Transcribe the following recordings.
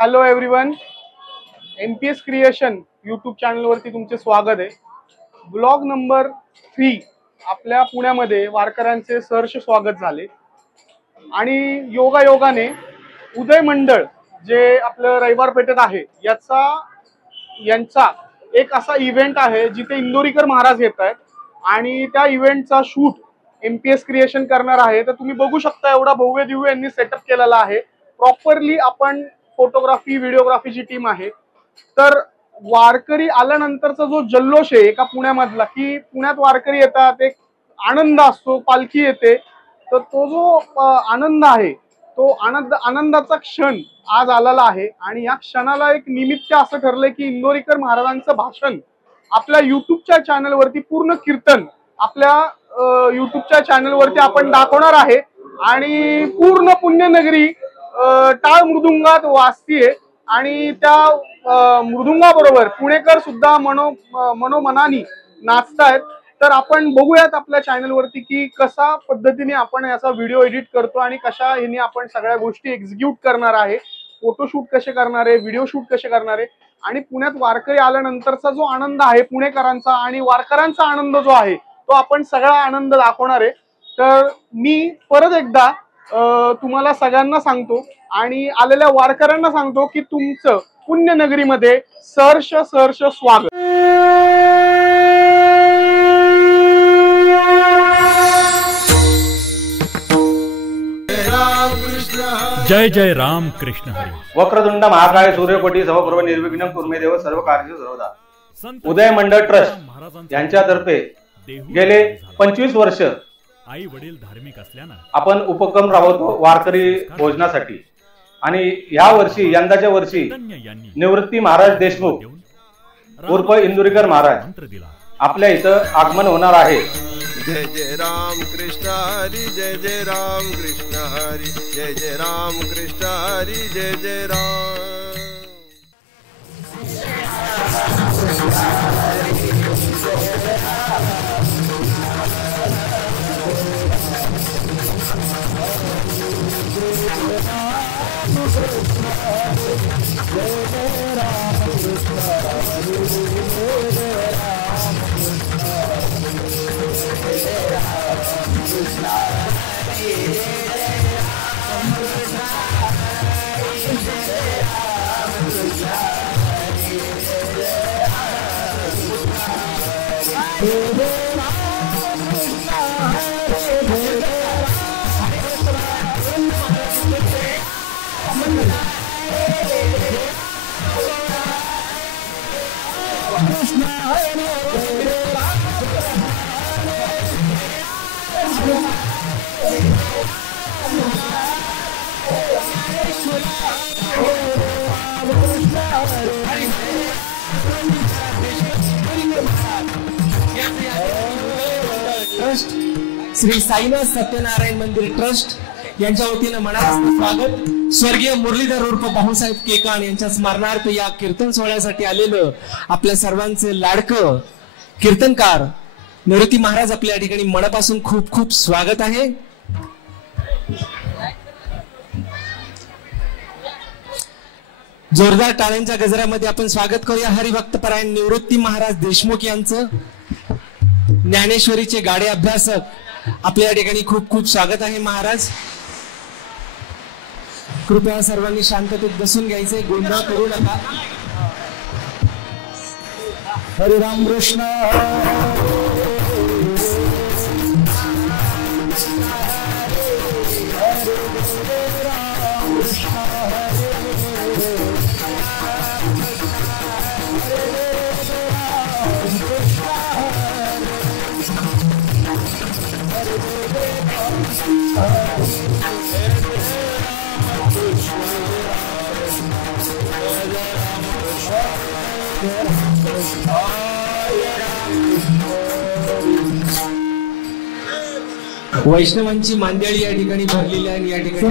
Hello everyone, MPS creation YouTube चॅनलवरती तुमचे स्वागत आहे। ब्लॉग नंबर 3 आपल्या पुण्यामध्ये वारकऱ्यांचे सहर्ष स्वागत झाले आणि योगायोगाने उदय मंडळ जे आपलं रविवार पेठेत आहे यांचा एक असा इव्हेंट आहे जिथे इंदोरीकर महाराज येत आहेत आणि त्या इव्हेंटचा शूट MPS क्रिएशन करणार आहे। तर तुम्ही बघू शकता एवढा भव्य दिव्य यांनी सेटअप केलेला आहे। प्रॉपरली आपण फोटोग्राफी व्हिडिओग्राफीची टीम आहे। तर वारकरी आल्यानंतरचा जो जल्लोष आहे एका पुण्यामधला की पुण्यात वारकरी येतात, एक आनंद असतो, पालखी येते, तर तो जो आनंद आहे तो आनंदाचा क्षण आज आलेला आहे आणि या क्षणाला एक निमित्त असं ठरलंय की इंदोरीकर महाराजांचं भाषण आपल्या युट्यूबच्या चॅनलवरती पूर्ण कीर्तन आपल्या युट्यूबच्या चॅनलवरती आपण दाखवणार आहे आणि पूर्ण पुण्यनगरी टाळ मृदुंगात वाजतीये आणि त्या मृदुंगाबरोबर पुणेकर सुद्धा मनोमनानी नाचतायत। तर आपण बघूयात आपल्या चॅनलवरती की कशा पद्धतीने आपण याचा व्हिडिओ एडिट करतो आणि कशा ह्याने आपण सगळ्या गोष्टी एक्झिक्यूट करणार आहे, फोटोशूट कसे करणार आहे, व्हिडिओ शूट कसे करणार आहे आणि पुण्यात वारकरी आल्यानंतरचा जो आनंद आहे पुणेकरांचा आणि वारकऱ्यांचा आनंद जो आहे तो आपण सगळा आनंद दाखवणार आहे। तर मी परत एकदा तुम्हाला सगळ्यांना सांगतो आणि आलेल्या वारकऱ्यांना सांगतो की तुमचं पुण्यनगरीमध्ये सहर्ष स्वागत। जय जय राम कृष्ण हरी। वक्रतुंड महाकाय सूर्यकोटी समप्रभ निर्विघ्नं कुर्मे देव सर्व कार्येषु सर्वदा। उदय मंडळ ट्रस्ट यांच्यातर्फे गेले 25 वर्ष आई वडील धार्मिक असल्यानं आपण उपक्रम राबवतो वारकरी भोजनासाठी आणि या वर्षी यंदाच्या वर्षी निवृत्ती महाराज देशमुख उर्फ इंदुरीकर महाराज आपल्या इथं आगमन होणार आहे। जय जय राम कृष्ण हरी, जय जय राम कृष्ण हरी, जय जय राम कृष्ण हरी, जय जय राम। ट्रस्ट श्री साईनाथ सत्यनारायण मंदिर ट्रस्ट यांच्या वतीनं मनापासून स्वागत। स्वर्गीय मुरलीधर उर्फ भाऊसाहेब केकान यांच्या स्मरणार्थ या कीर्तन सोहळ्यासाठी आलेलं आपल्या सर्वांचे लाडकं कीर्तनकार निवृत्ती महाराज आपल्या ठिकाणी मनापासून खूप खूप स्वागत आहे। जोरदार टाळ्यांच्या गजरामध्ये आपण स्वागत करूया हरिभक्तपरायण निवृत्ती महाराज देशमुख यांचं। ज्ञानेश्वरीचे गाडे अभ्यासक आपल्या ठिकाणी खूप खूप स्वागत आहे महाराज। कृपया सर्वांनी शांततेत बसून घ्यायचे, गोंधळ करू नका। हरे राम कृष्ण वैष्णवांची मांदियाळी या ठिकाणी भरलेली आहे। या ठिकाणी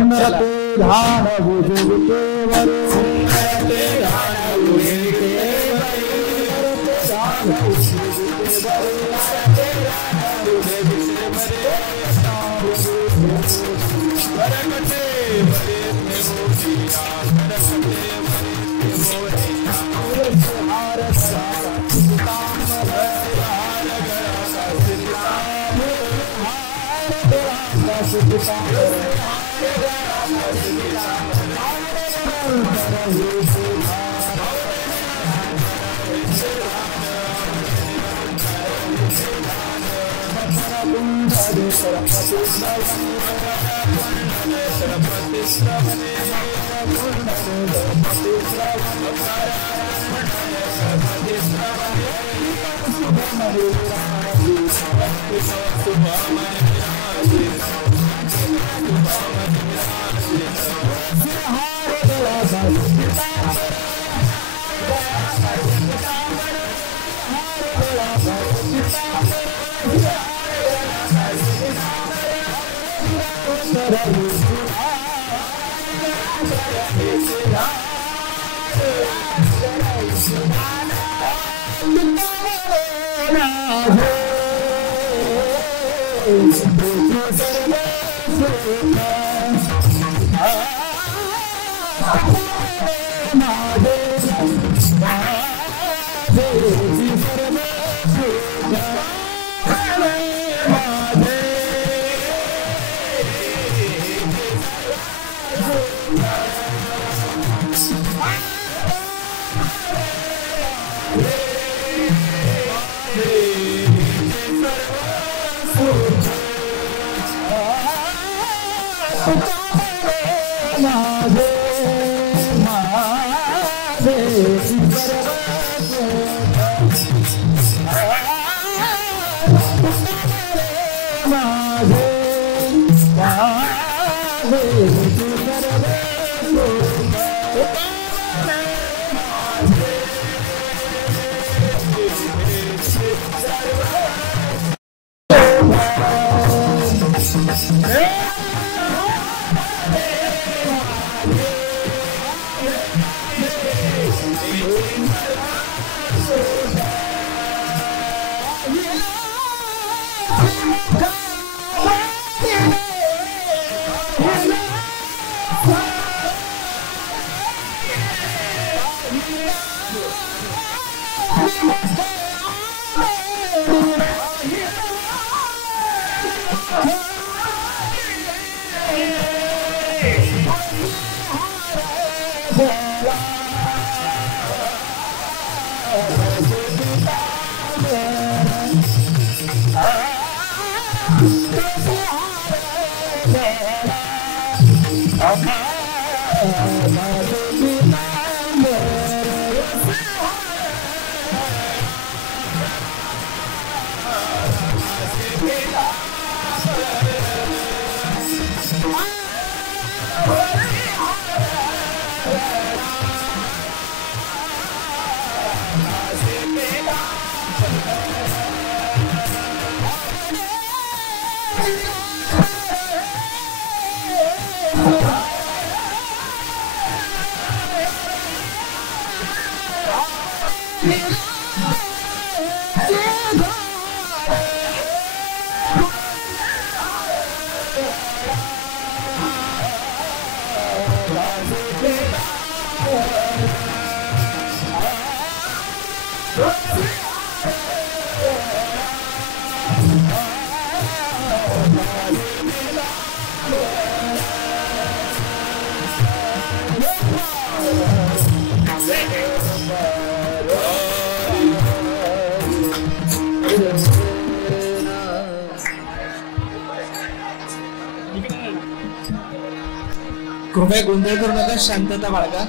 कृपया गोंधळ करू नका, शांतता बाळगा.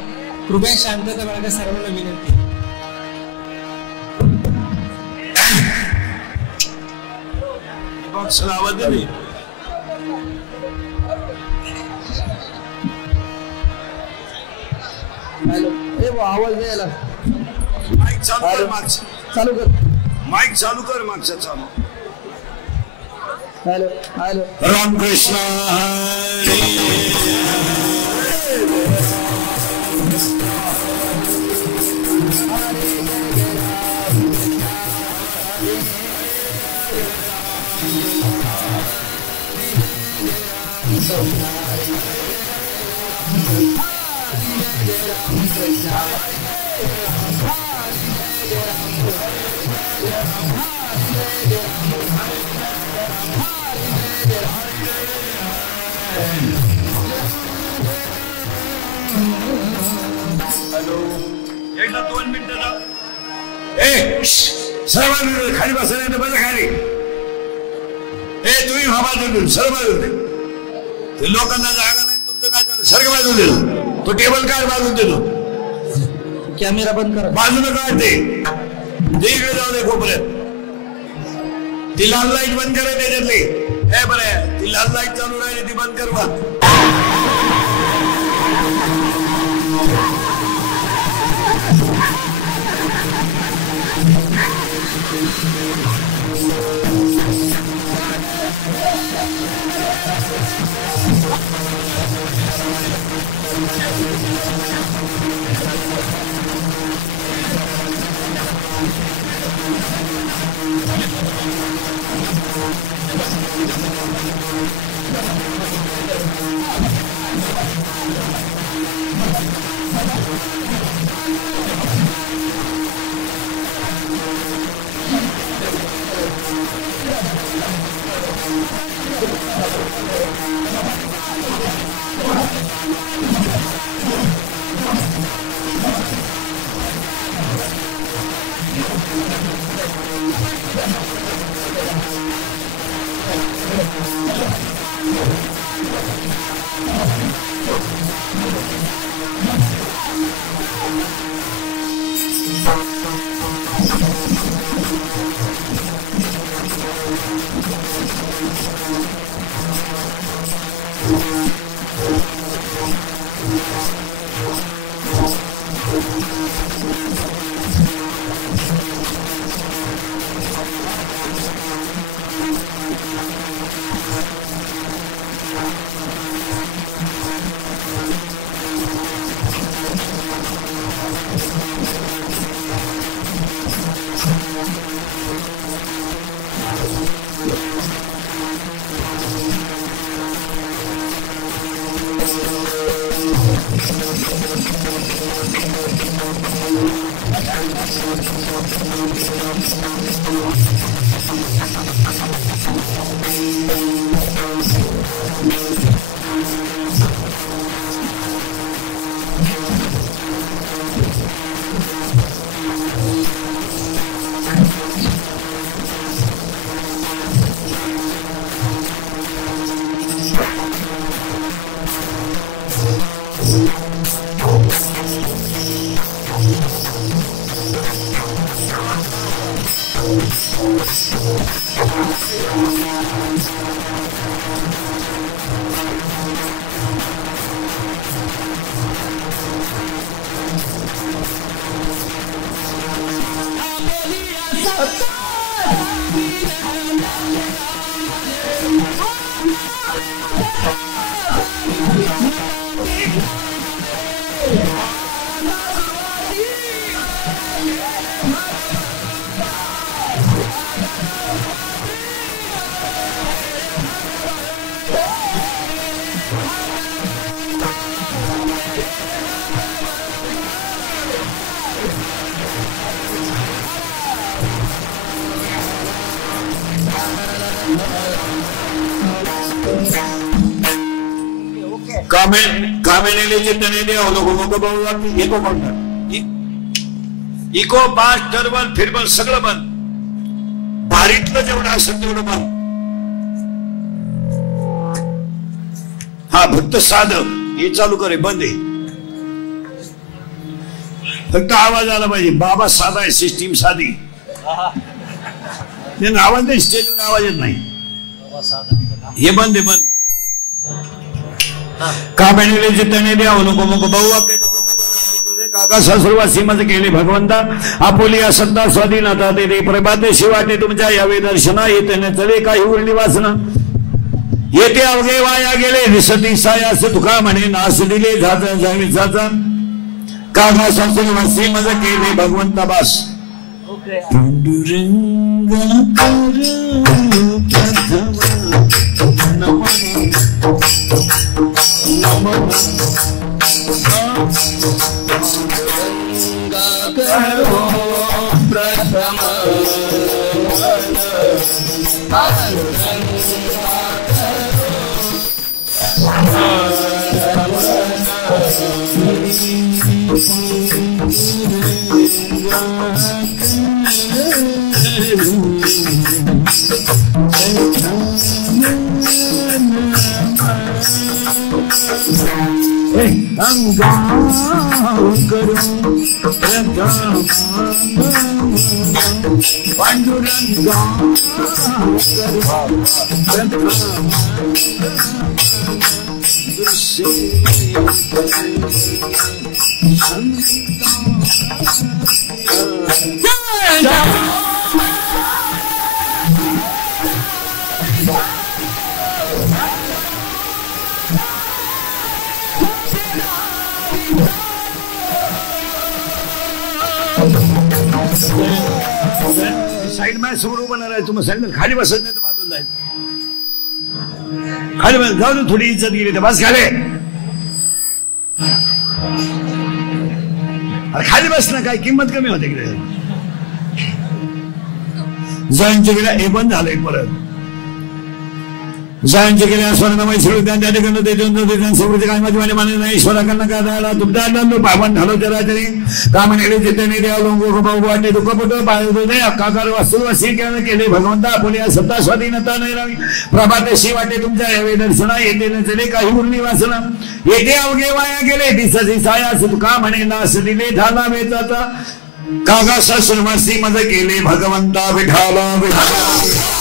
कृपया शांतता बाळगा, सर्वांना विनंती. आवाज द्यायला माईक चालू कर मागचा, चालू कर. माईक चालू कर मागचा चालू. Hello hello. रामकृष्ण हरी. एकदा 2 मिनिटं जाऊ. सर्व खाली बसायला बसा खाली. तुम्ही बाजू सर्व बाजू ते लोकांना जागा नाही तुमचं काय झालं सर्व बाजू दिलं. तो टेबल काय बाजू देतो. कॅमेरा बंद करा. बाजूला काढते ते इकडे जाऊ दे कोपऱ्यात. ती लाल लाईट बंद करा त्याच्यातली. बरं ती लाल लाईट चालू राहिली ती बंद कर बा. इको बास टर्बल फिरबल सगळं बंद. भारीतलं जेवढं असेल तेवढं बंद. हा फक्त साधं हे चालू करे बंद आहे. फक्त आवाज आला पाहिजे. बाबा साधा आहे सिस्टीम साधी. आवाज नाही स्टेजवर आवाज येत नाही. हे बंद आहे बंद. का बनले जितने द्यावं नको नको भाऊ आपले काका सासुरवासी मज केले भगवंता आपुलिया सत्ता स्वाधीनता दे प्रभाते शिवाटे तुमच्या यावे दर्शना येते चले काही उरली वासना येते अवघे वाया गेले दिसती सायास तुका म्हणे नास दिले झाजा जामीचा काका सासुरवासी मज केले भगवंता बास. साइड में समोर उभं राहायचं तुम्ही साइड खाली बसत नाही तर बाजूला जायचं खाली बस जाऊ थोडी इज्जत गेली तर बस खाली अरे खाली बस ना काय किंमत कमी होते इकडे जॉईनच्या गेल्या हे बंद झालंय परत जॉईनच्या गेल्या स्वर्णमय शिव त्या ठिकाणी ते समृद्धी काय माझी माने नाही ईश्वराकडनं काय द्यायला तुमच्या पावन झालो त्या राजाने कामनेडे जिथे द्या लोक भाऊ वाटे दुःखपट पाय काकार वास्तू असे केले भगवंता पुणे सत्ता स्वाधीनता नाही राही प्रभात शी वाटे तुमच्या यावे दर्शना येते नसले काही उरली वासना येते अवघे वाया गेले दिसाची साया तुका म्हणे नास दिले झाला वेचाचा कागा सासुरवासी मज केले भगवंता विठाला विठाला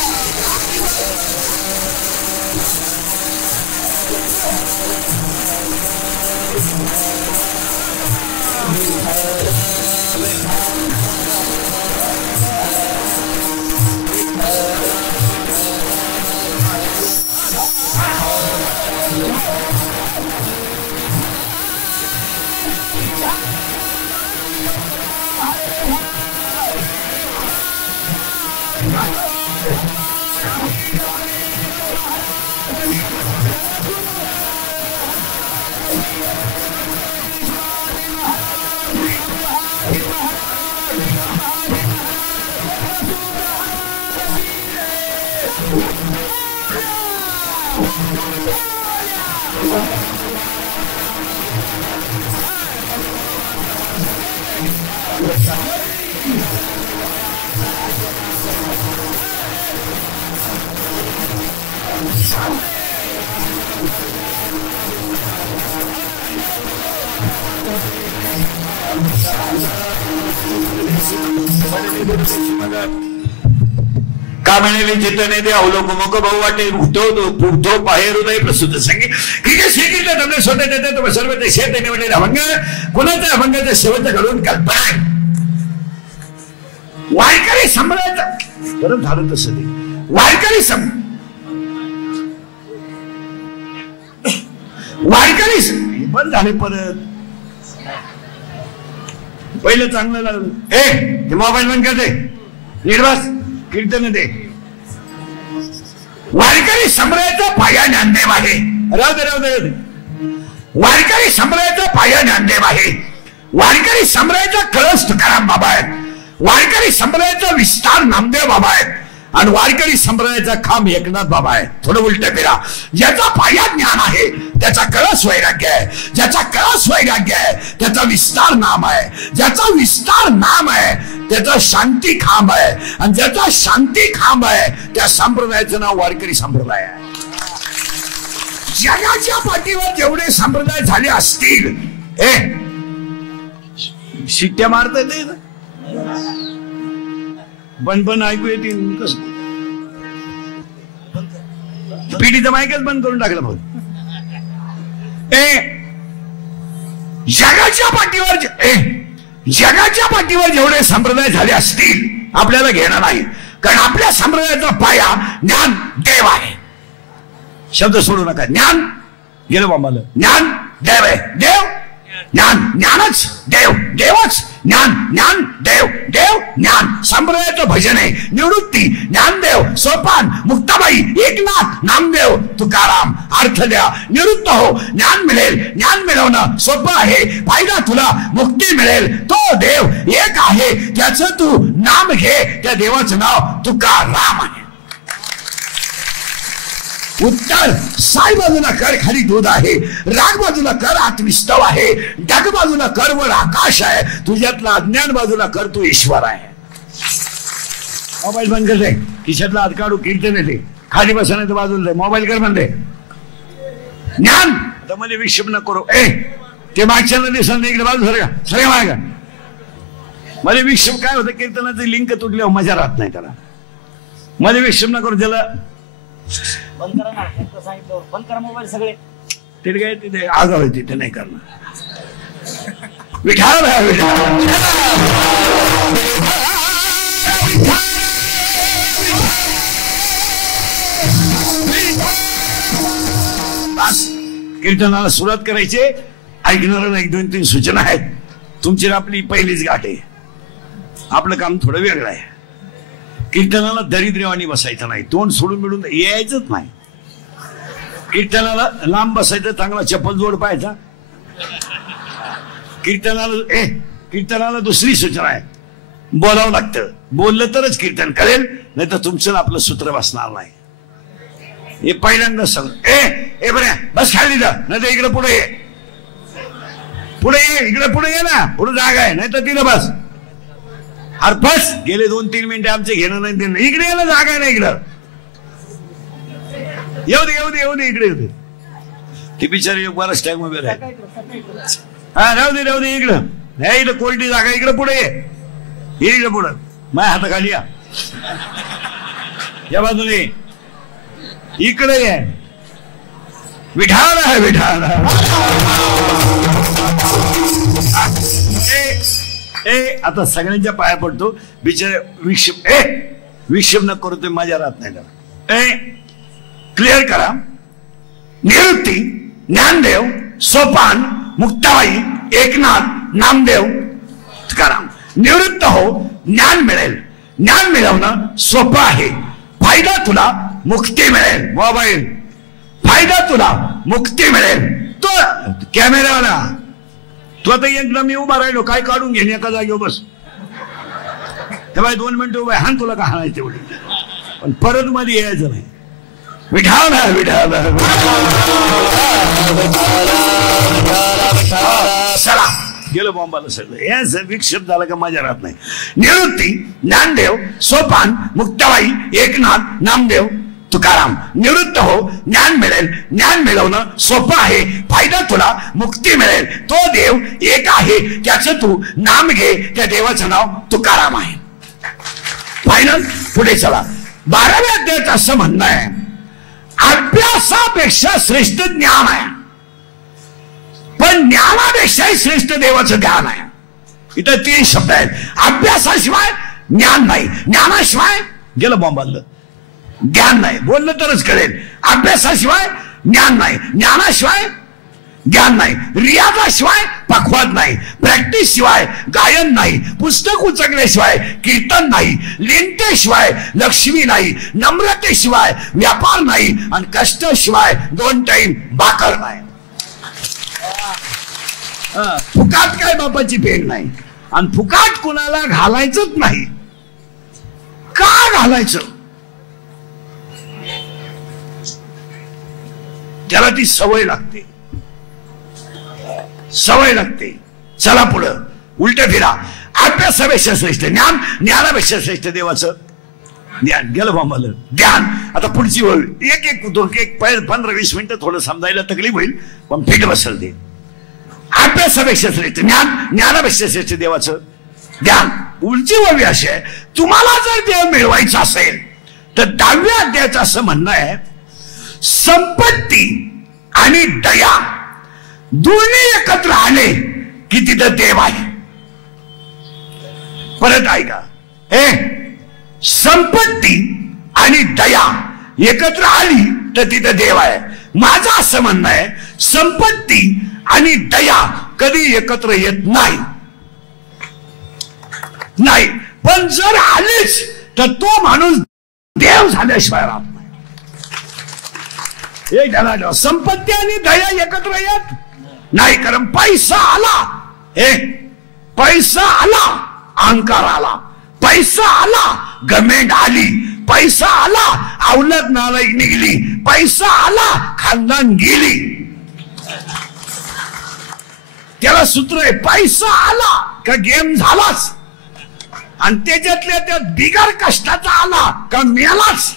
कामनेले चित्तने दे अवलोक मुख भाऊ वाटे उठतो बाहेर हृदय प्रसूत संगी ठीक आहे श्रीकृष्ण તમને स्वतः देते तो सर्व ते शेत निवडलेले अभंग कोणाच्या अभंगाच्या शेवट घडून कल्पना वारकरी संभळायचं परत झालं तसं ते वारकरी बंद झाले परत पहिलं चांगलं लागलं ए मोबाईल बंद कर दे निर्वास कीर्तन दे वारकरी संभळायचा पाया ज्ञानदेव आहे राहू दे वारकरी संभळायचा पाया ज्ञानदेव आहे वारकरी संभळायचा कळस तुकाराम बाबा आहेत वारकरी संप्रदायाचा विस्तार नामदेव बाबा आहेत आणि वारकरी संप्रदायाचा खांब एकनाथ बाबा आहे थोडं उलट फिरा ज्याचा पाया ज्ञान आहे त्याचा कळस वैराग्य आहे ज्याचा कळस वैराग्य आहे त्याचा विस्तार नाम आहे ज्याचा विस्तार नाम आहे त्याचा शांती खांब आहे आणि ज्याचा शांती खांब आहे त्या संप्रदायाचं नाव वारकरी संप्रदाय आहे जगाच्या पाठीवर जेवढे संप्रदाय झाले असतील शिट्ट्या मारता येते बन ऐकू येतील कस पिढीचं मायकच बंद करून टाकलं भाऊ जगाच्या पाठीवर जेवढे संप्रदाय झाले असतील आपल्याला घेणं नाही कारण आपल्या संप्रदायाचा पाया ज्ञान देव आहे शब्द सोडू नका ज्ञान गेलो आम्हाला ज्ञान देव आहे देव ज्ञान ज्ञानच देव देवच ज्ञान ज्ञान देव देव ज्ञान संप्रदायाचं भजन आहे निवृत्ती ज्ञानदेव सोपान मुक्ताबाई एकनाथ नामदेव तुकाराम अर्थ द्या निवृत्त हो ज्ञान मिळेल ज्ञान मिळवणं सोपं आहे फायदा तुला मुक्ती मिळेल तो देव एक आहे त्याचं तू नाम घे त्या देवाचं नाव तुकाराम आहे उत्तर साई बाजूला कर खाली दूध आहे, राग बाजूला कर आत विस्तव आहे, डग बाजूला कर वर आकाश आहे, तुझ्यातला अज्ञान बाजूला कर तू ईश्वर आहे. मोबाईल बंद करते, खिशातला हात काढू, कीर्तन येते, खाली बसण्याचं बाजूला मोबाईल कर म्हणते. ज्ञान आता मध्ये विक्षेप न करू. ते मागच्या दिवसांना इकडे बाजू सगळं मागा मध्ये विक्षेप काय होतं, कीर्तनाची लिंक तुटल्यावर मजा राहत नाही. त्याला मध्ये विक्षेप न करू, त्याला बंद करा ना, सांगितलं बंद करा मोबाईल सगळे. तिथे काय तिथे आगाव आहे, तिथे नाही करणार. विठाल बस कीर्तनाला सुरुवात करायची. ऐकणाऱ्यांना 1-2-3 सूचना आहेत. तुमची आपली पहिलीच गाठ आहे. आपलं काम थोडं वेगळं आहे. कीर्तनाला दरिद्रवाणी बसायचं नाही, तोंड सोडून मिळून यायचंच नाही. कीर्तनाला लांब बसायचं, चांगला चप्पल जोड पाहायचा. कीर्तनाला दुसरी सूचना आहे, बोलावं लागतं. बोललं तरच कीर्तन करेल, नाही तर तुमचं आपलं सूत्र बसणार नाही. हे पहिल्यांदा सांग. बऱ्या बस खाली जा, नाही तर इकडे पुढे ये, पुढे ये, इकडे पुढे ये ना, पुढे जागा आहे, नाही तर तिला बस. अरे बस, गेले 2-3 मिनिटं आमचे घेणं नाही देणं. इकडे यायला जागा आहे ना, इकडं येऊ दे इकडे येऊ दे. ती बिचारी बराच टाइम उभे राहील. हा राहू दे इकडं नाही, इकडं कोणती जागा, इकडे पुढे ये, इकडे पुढं माझ्या हाताखाली या बाजूने इकडे ये. विठाल आहे विठाल. आता सगळ्यांच्या पाया पडतो. बिचारे विक्षेप न करू, ते माझ्या राहत नाही. क्लिअर करा. निवृत्ती, ज्ञानदेव, सोपान, मुक्ताबाई, एकनाथ, नामदेव, तुकाराम. निवृत्त हो, ज्ञान मिळेल. ज्ञान मिळवणं सोपं आहे. फायदा तुला मुक्ती मिळेल. मोबाईल फायदा तुला मुक्ती मिळेल. तो कॅमेराला तू आता एकदा मी उभा राहिलो, काय काढून घेणे एका जागेवर बस. हे बाय 2 मिनिटं उभा हान, तुला का हाणायचं तेवढी, पण परत मध्ये यायचं नाही. विठाल विठाल. चला गेलो बॉम्बाला सगळं. याच विक्षेप झाला का मजा राहत नाही. निवृत्ती, ज्ञानदेव, सोपान, मुक्ताबाई, एकनाथ, नामदेव, तुकाराम. निवृत्त हो, ज्ञान मिळेल. ज्ञान मिळवणं सोपं आहे. फायदा तुला मुक्ती मिळेल. तो देव एक आहे, त्याचं तू नाम घे. त्या देवाचं नाव तुकाराम आहे. फायनल पुढे चला. 12व्या अध्यायात असं म्हणणं आहे, अभ्यासापेक्षा श्रेष्ठ ज्ञान आहे, पण ज्ञानापेक्षाही श्रेष्ठ देवाचं ज्ञान आहे. इथं 3 शब्द आहेत. अभ्यासाशिवाय ज्ञान नाही, ज्ञानाशिवाय गेलं बॉम्बाला ज्ञान नाही. बोललं तरच कळेल. अभ्यासाशिवाय ज्ञान नाही, ज्ञानाशिवाय ज्ञान नाही, रियाजाशिवाय पखवाद नाही, प्रॅक्टिस शिवाय गायन नाही, पुस्तक उचकल्याशिवाय कीर्तन नाही, लिंतेशिवाय लक्ष्मी नाही, नम्रतेशिवाय व्यापार नाही, आणि कष्टाशिवाय 2 टाइम भाकर नाही. फुकाट काय बापाची पेन नाही, आणि फुकाट कुणाला घालायचंच नाही. का घालायचं? त्याला ती सवय लागते, सवय लागते. चला पुढं उलट फिरा. अभ्यासापेक्षा श्रेष्ठ ज्ञान, ज्ञानापेक्षा श्रेष्ठ देवाचं ज्ञान. गेलं बांबाला ज्ञान. आता पुढची वेळ एक 15-20 मिनिटं थोडं समजायला तकलीफ होईल, पण फिट बसल ते. अभ्यासापेक्षा श्रेष्ठ ज्ञान, ज्ञानापेक्षा श्रेष्ठ देवाचं ज्ञान. पुढची वळवी अशी आहे, तुम्हाला जर देव मिळवायचा असेल तर 10व्या अध्यायाचं असं म्हणणं आहे, संपत्ती आणि दया दोन्ही एकत्र आले की तिथं देव आहे. परत ऐका, संपत्ती आणि दया एकत्र आली तर तिथं देव आहे. माझं असं म्हणणं आहे, संपत्ती आणि दया कधी एकत्र येत नाही. पण जर आलीच तर तो माणूस देव झाल्याशिवाय राहत नाही. संपत्ती आणि दया एकत्र येत नाही. कारण पैसा आला, पैसा आला, अहंकार आला, पैसा आला, गमेंट आली, पैसा आला अवलग नालायक निघली, पैसा आला खानदान गेली. त्याला सूत्र आहे, पैसा आला का गेम झालाच, आणि त्याच्यातल्या त्या बिगर कष्टाचा आला का मेलाच.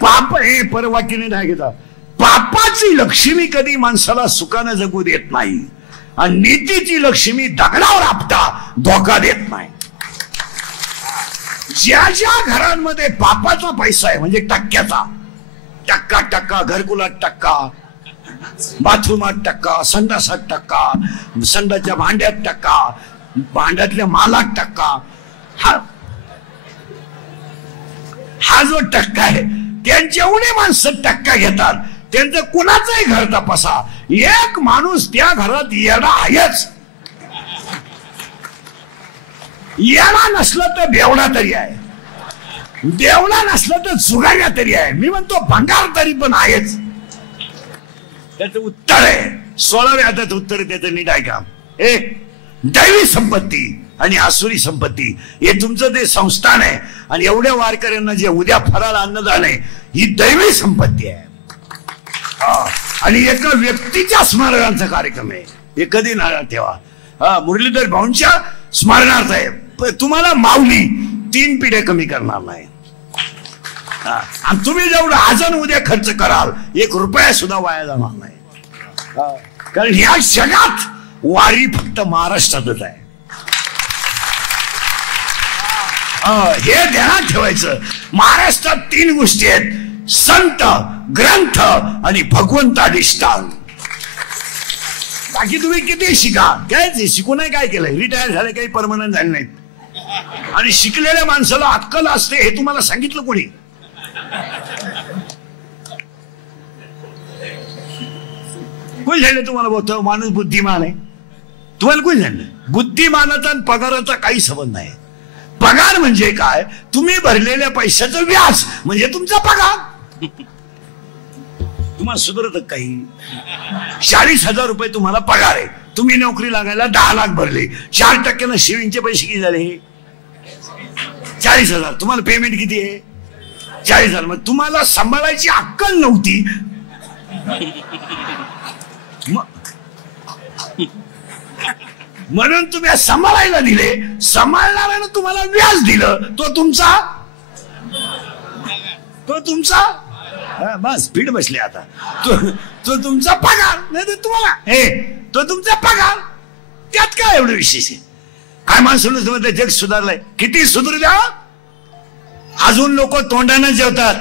पाप हे परवाक्याने नाही घेता. पापाची लक्ष्मी कधी माणसाला सुखानं जगू देत नाही, आणि नीतीची लक्ष्मी दगडावर आपटा धोका देत नाही. ज्या ज्या घरांमध्ये पापाचा पैसा आहे, म्हणजे टक्क्याचा, टक्का टक्का घरकुलात टक्का, बाथरूमात टक्का, संडासात टक्का, संडाच्या भांड्यात टक्का, भांड्यातल्या मालात टक्का, हा जो टक्का आहे, त्यांच्याएवढे माणसं टक्का घेतात. त्यांचं कुणाचंही घर तपासा, एक माणूस त्या घरात येणा आहेच. येणा नसलं तर बेवडा तरी आहे, बेवडा नसलं तर जुगाऱ्या तरी आहे. मी म्हणतो भंगार तरी पण आहेच. त्याचं उत्तर आहे 16व्या अध्यायात उत्तर त्याचं नीट ऐका. एक दैवी संपत्ती आणि आसुरी संपत्ती हे तुमचं ते संस्थान आहे, आणि एवढ्या वारकऱ्यांना जे उद्या फराळ अन्नदान आहे ही दैवी संपत्ती आहे. आणि एका व्यक्तीच्या स्मरणार्थ कार्यक्रम आहे, हे कधी नाराज ठेवा. मुरलीधर भाऊंच्या स्मरणार्थ आहे. तुम्हाला माऊली 3 पिढ्या कमी करणार नाही. आणि तुम्ही जेवढं आजन उद्या खर्च कराल 1 रुपया सुद्धा वाया जाणार नाही. कारण ह्या जगात वारी फक्त महाराष्ट्रातच आहे. हे ध्यानात ठेवायचं. महाराष्ट्रात 3 गोष्टी आहेत, संत, ग्रंथ आणि भगवंताधिष्ठान. बाकी तुम्ही किती शिका, काय शिकून काय केलंय, रिटायर झाले काही परमनंट झाले नाहीत. आणि शिकलेल्या माणसाला अक्कल असते हे तुम्हाला सांगितलं कोणी? कोण झालं तुम्हाला बोलतो माणूस बुद्धिमान आहे? तुम्हाला कोण झालं? बुद्धिमानाचा आणि पगाराचा काही संबंध नाही. पगार म्हणजे काय? तुम्ही भरलेल्या पैशाचं व्याज म्हणजे तुमचा पगार. तुम्हाला सुधारत काही 40,000 रुपये तुम्हाला पगार आहे, तुम्ही नोकरी लागायला 10 लाख भरले, 4% सेविंगचे पैसे किती झाले? 40,000. तुम्हाला पेमेंट किती आहे? 40,000. मग तुम्हाला सांभाळायची अक्कल नव्हती, म्हणून तुम्ही सांभाळायला दिले. सांभाळणाऱ्यानं तुम्हाला व्याज दिलं, तो तुमचा बस स्पीड बसले आता. तो तुमचा पगार नाही तर तुम्हाला तो तुमचा पगार. त्यात काय एवढं विशेष आहे? काय माणसानं तुम्हाला जग सुधारलंय? किती सुधारू द्या, अजून लोक तोंडानं जेवतात.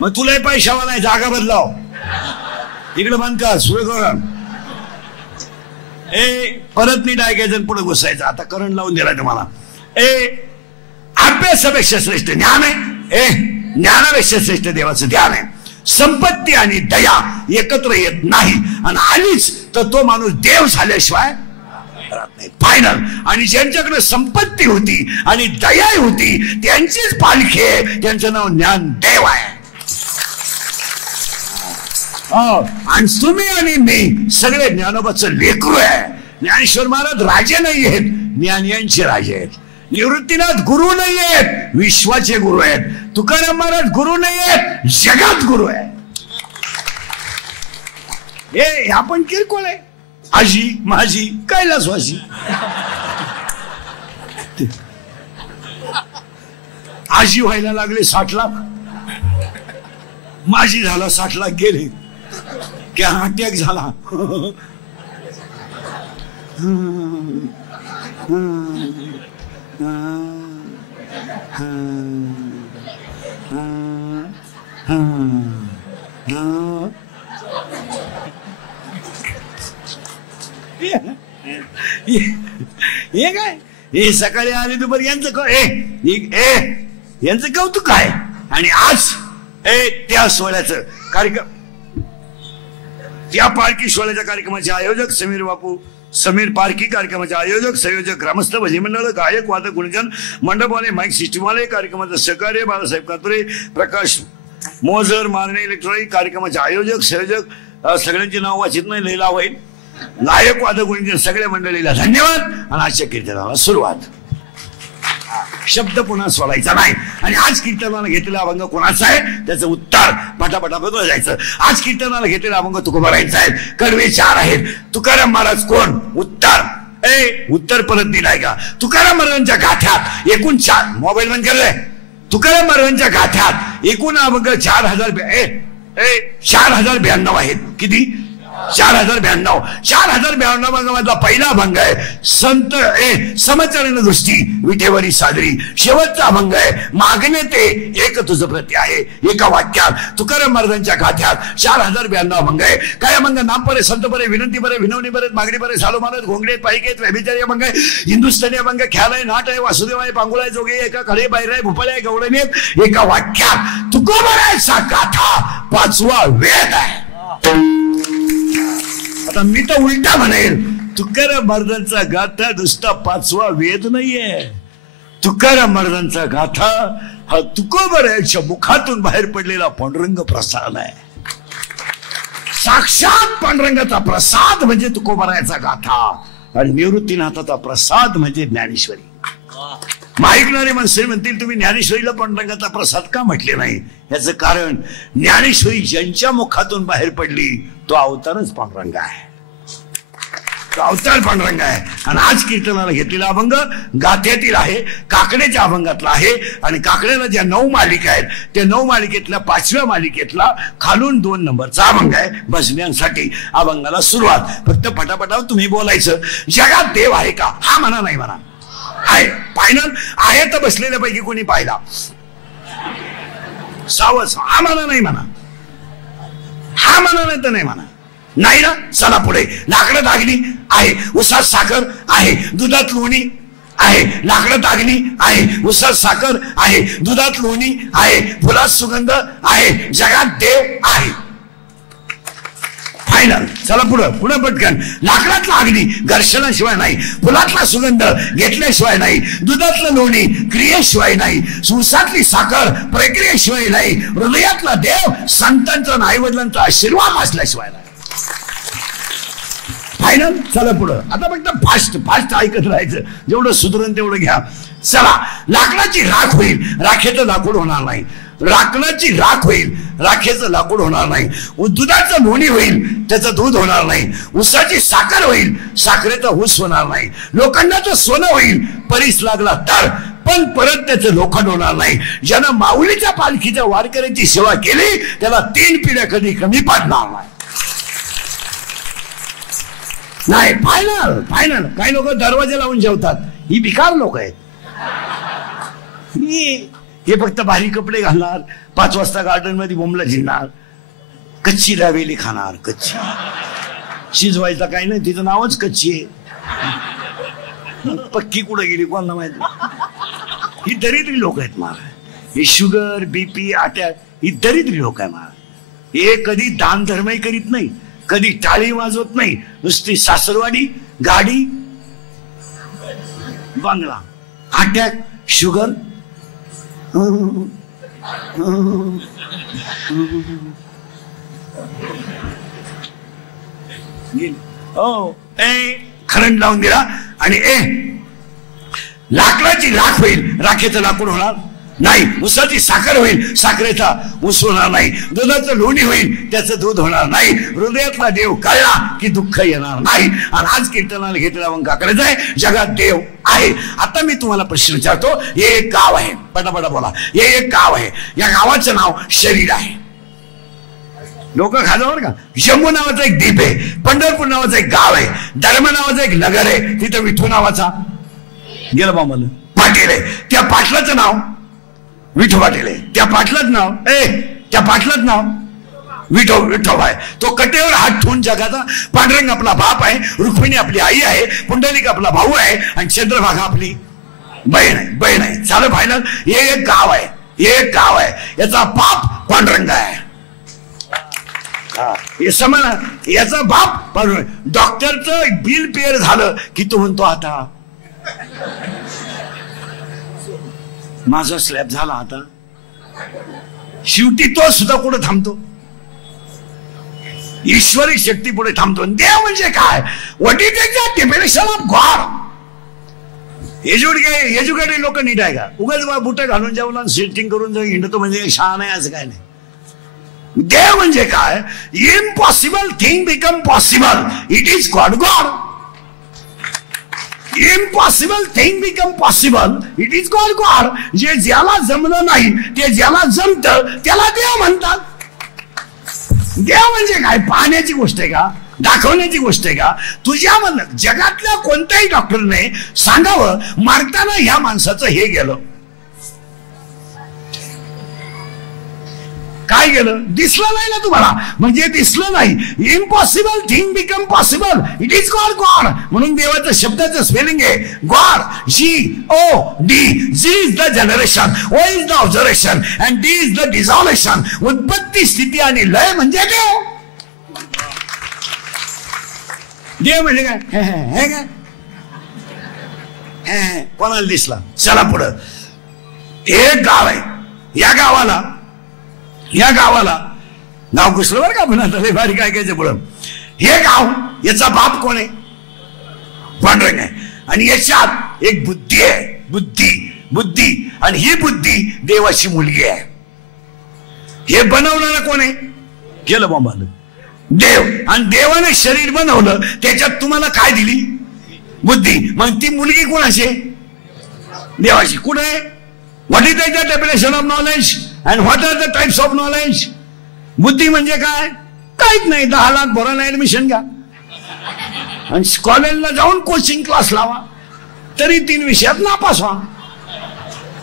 मग तुलाही पैशावा नाही, जागा बदलाव, इकडे बंद कर, सुरू कर. परत नीट ऐकायचं, पुढे घुसायचं. आता करंट लावून दिला तुम्हाला. अभ्यासापेक्षा श्रेष्ठ ज्ञान आहे, ज्ञानापेक्षा श्रेष्ठ देवाचं ध्यान आहे. संपत्ती आणि दया एकत्र येत नाही, आणि आलीच तर तो माणूस देव झाल्याशिवाय राहत नाही. फायनल. आणि ज्यांच्याकडे संपत्ती होती आणि दया होती त्यांचीच पालखी आहे, त्यांचं नाव ज्ञानदेव आहे. आणि तुम्ही आणि मी सगळे ज्ञानोबाचं लेकरू आहे. ज्ञानेश्वर महाराज राजे नाही आहेत, ज्ञानियांचे राजे आहेत. निवृत्तीनाथ गुरु नाही आहेत, विश्वाचे गुरु आहेत. तुकाराम महाराज गुरु नाही आहेत, जगात गुरु आहे. हे आपण किरकोळ आहे. आजी माझी कैलासवासी, आजी व्हायला लागले 60 लाख, माझी झाला 60 लाख गेले. क्या अटॅक झाला. हे काय हे सकाळी आले दुपारी यांचं कौतुक आहे. आणि आज त्या सोहळ्याचं कार्यक्रम, त्या पालखी सोहळ्याच्या कार्यक्रमाचे आयोजक समीर बापू, समीर पालखी कार्यक्रमाचे आयोजक संयोजक ग्रामस्थ भजनी मंडळ, गायक वादक गुणजन मंडपवाले, माईक सिस्टीमवाले, कार्यक्रमाचं सहकार्य बाळासाहेब कातुरे, प्रकाश मोजर, मारणे इलेक्ट्रॉनिक, कार्यक्रमाचे आयोजक संयोजक सगळ्यांची नाव वाचित नाही, लिहिला होईल. गायक वादक गुणजन सगळ्या मंडळीला धन्यवाद. आणि आजच्या कीर्तनाला सुरुवात. शब्द पुन्हा सोडायचा नाही. आणि आज कीर्तनाला घेतलेला अभंग कोणाचा आहे त्याचं उत्तर पटापटा बघून जायचं. आज कीर्तनाला घेतलेला अभंग तुकोबारायांचा आहे. कडवे 4 आहेत. तुकाराम महाराज कोण? उत्तर परत दिलाय का? तुकाराम महाराजांच्या गाथ्यात एकूण 4 मोबाईल बंद केलंय. तुकाराम महाराजांच्या गाथ्यात एकूण अभंग 4092 आहेत. किती? 4092. 4092 अभंगामधला पहिला अभंग आहे संत समचरण दृष्टी विठेवरी सादरी. शेवटचा अभंग आहे मागणे ते एक तुझं प्रती आहे. एका वाक्यात तुकाराम महाराजांच्या गाथ्यात 4092 अभंग आहे. काय अभंग? नाम परे, संत परे, विनंती परे, विनवणी परे, मागणी परे, सालो मारत, घोंगडे, पायकेत, व्यभिचारी अभंग आहे. हिंदुस्थानी अभंग ख्याल आहे, नाट आहे, वासुदेव आहे, पांगुळ आहे, जोगे, एका खडे, बाहेर आहे, भूपाळ आहे, गवळणी. एका वाक्यात तुकोबारायांचा गाथा 5वा वेद आहे. आता मी तर उलटा म्हणेल, तुकाराम महाराजांचा गाथा नुसता 5वा वेद नाहीये. तुकाराम महाराजांचा गाथा हा तुकोबारायांच्या मुखातून बाहेर पडलेला पांडुरंग प्रसाद आहे. साक्षात पांडुरंगाचा प्रसाद म्हणजे तुकोबारायांचा गाथा आणि निवृत्तीनाथाचा प्रसाद म्हणजे ज्ञानेश्वरी. ऐकणारे माणसे म्हणतील तुम्ही ज्ञानेश्वरीला पांडुरंगाचा प्रसाद का म्हटले नाही? याचं कारण ज्ञानेश्वरी ज्यांच्या मुखातून बाहेर पडली तो अवतारच पांडुरंग आहे. तो अवतार पांडुरंग आहे. आणि आज कीर्तनाला घेतलेला अभंग गाथ्यातील आहे, काकड्याच्या अभंगातला आहे. आणि काकड्याला ज्या 9 मालिका आहेत त्या 9 मालिकेतल्या 5व्या मालिकेतला खालून 2 नंबरचा अभंग आहे. भजन्यांसाठी अभंगाला सुरुवात. फक्त पटापटावर तुम्ही बोलायचं जगात देव आहे का? हा म्हणा, नाही म्हणा. आहे फायनल आहे तर बसलेल्यापैकी कोणी पाहिला? सावस. हा म्हणा, नाही म्हणा. हा म्हणा, नाही तर नाही म्हणा. नाही ना? चला पुढे. लाकडं दागणी आहे, उसात साखर आहे, दुधात लोणी आहे. लाकडं दागणी आहे, उसात साखर आहे, दुधात लोणी आहे, फुलात सुगंध आहे, जगात देव आहे. फायनल. चला पुढं पुढं पटकन. लाकडातला अग्नी घर्षणाशिवाय नाही, फुलातला सुगंध घेतल्याशिवाय नाही, दुधातलं लोणी क्रियेशिवाय नाही, सुसातली साखर प्रक्रियेशिवाय नाही, हृदयातला देव संतांचा आई वडिलांचा आशीर्वाद असल्याशिवाय नाही. फायनल. चला पुढं. आता फक्त फास्ट ऐकत राहायचं. जेवढं सुधरून तेवढं घ्या. चला. लाकडाची राख होईल, राखेचं लाकूड होणार नाही. लाकडाची राख होईल, राखेचं लाकूड होणार नाही. दुधाचं लोणी होईल, त्याचं दूध होणार नाही. ऊसाची साखर होईल, साखरेचा ऊस होणार नाही. लोखंडाचं सोनं होईल, परीस लागला तर, पण परत त्याचं लोखंड होणार नाही. ज्यानं माऊलीच्या पालखीच्या वारकऱ्यांची सेवा केली त्याला 3 पिढ्या कधी कमी पडणार नाही. नाही. फायनल. काही लोक दरवाजे लावून जेवतात. ही भिकार लोक आहेत. हे फक्त भारी कपडे घालणार, 5 वाजता गार्डन मध्ये बोंबला झिरणार, कच्ची दाबेली खाणार. कच्ची शिजवायचा काही नाही, तिचं नावच कच्ची आहे. पक्की कुठे गेली कोणाला माहिती. ही दरिद्री लोक आहेत महाराज. हे शुगर, BP, अटॅक ही दरिद्री लोक आहे महाराज. हे कधी दान धर्मही करीत नाही, कधी टाळी वाजवत नाही. नुसती सासरवाडी, गाडी, बंगला, अटॅक, शुगर. करंट लावून दिला आणि लाकडाची राख होईल, राखेचं लाकूड होणार नाही. ऊसाची साखर होईल, साखरेचा ऊस होणार नाही. दुधाचं लोणी होईल, त्याचं दूध होणार नाही. हृदयातला देव कळला की दुःख येणार नाही. आणि आज कीर्तनाला घेतलेला मग का करायचं आहे? जगात देव आहे. आता मी तुम्हाला प्रश्न विचारतो. हे एक गाव आहे, पटापटा बोला. हे एक गाव आहे, या गावाचं नाव शरीर आहे. लोक खालं बरं का. शंभू नावाचा एक द्वीप आहे, पंढरपूर नावाचं एक गाव आहे, धर्म नावाचं एक नगर आहे, तिथं विठू नावाचा गेलं बाबाला पाटील आहे. त्या पाटलाचं नाव विठो पाटील आहे. त्या पाटलाच नाव त्या पाटलाच नाव विठोबा आहे. तो कटेवर हात ठेवून जगाचा पांडुरंग आपला बाप आहे, रुक्मिणी आपली आई आहे, पुंडलिक आपला भाऊ आहे आणि चंद्रभागा आपली बहीण आहे. चालू फायनल. हे एक गाव आहे, याचा बाप पांडुरंग आहे. हे समजा याचा बाप पांडुरंग. डॉक्टरचं बिल पेअर झालं की तो म्हणतो आता माझा स्लॅब झाला. आता शेवटी तो सुद्धा कुठे थांबतो? ईश्वरी शक्ती पुढे थांबतो. देव म्हणजे काय? What is the definition of God? Educated लोक नीट आहे का? उगाच बुट घालून जेवला सेटिंग करून जाऊन हिंडतो म्हणजे शहा नाही असं काय नाही. देव म्हणजे काय? Impossible thing become possible. It is God. God. Impossible thing become possible. It is God. God. जे ज्याला जमलं नाही ते ज्याला जमत त्याला देव म्हणतात. देव म्हणजे काय? पाहण्याची गोष्ट आहे का? दाखवण्याची गोष्ट आहे का? तुझ्या मन जगातल्या कोणत्याही डॉक्टरने सांगावं मारताना ह्या माणसाचं हे गेलं, काय गेलं? दिसलं नाही ना तुम्हाला, म्हणजे दिसलं नाही. Impossible thing become possible. It is God. God म्हणून देवाचं शब्दाचं स्पेलिंग आहे God. GOD. G is the generation, O is the observation and D is the dissolution. उत्पत्ती, स्थिती आणि लय म्हणजे देव. देव म्हणजे काय? हे काय कोणाला दिसला? चला पुढं. एक गाव आहे. या गावाला नाव घुसलं बरं का आपण आता लय भारी काय काय पुढं. हे गाव, याचा बाप कोण आहे? पांडुरंग आहे. आणि याच्यात एक बुद्धी आहे. बुद्धी आणि ही बुद्धी देवाची मुलगी आहे. हे बनवणारा कोण आहे? गेलं बॉम्बाला देव. आणि देवाने शरीर बनवलं, त्याच्यात तुम्हाला काय दिली? बुद्धी. मग ती मुलगी कोणाची? देवाची. कुठे? What is the definition of knowledge and what are the types of knowledge? बुद्धी म्हणजे काय? काहीच नाही. 10 लाख भरायला ऍडमिशन घ्या आणि कॉलेजला जाऊन कोचिंग क्लास लावा, तरी 3 विषयात नापास व्हा.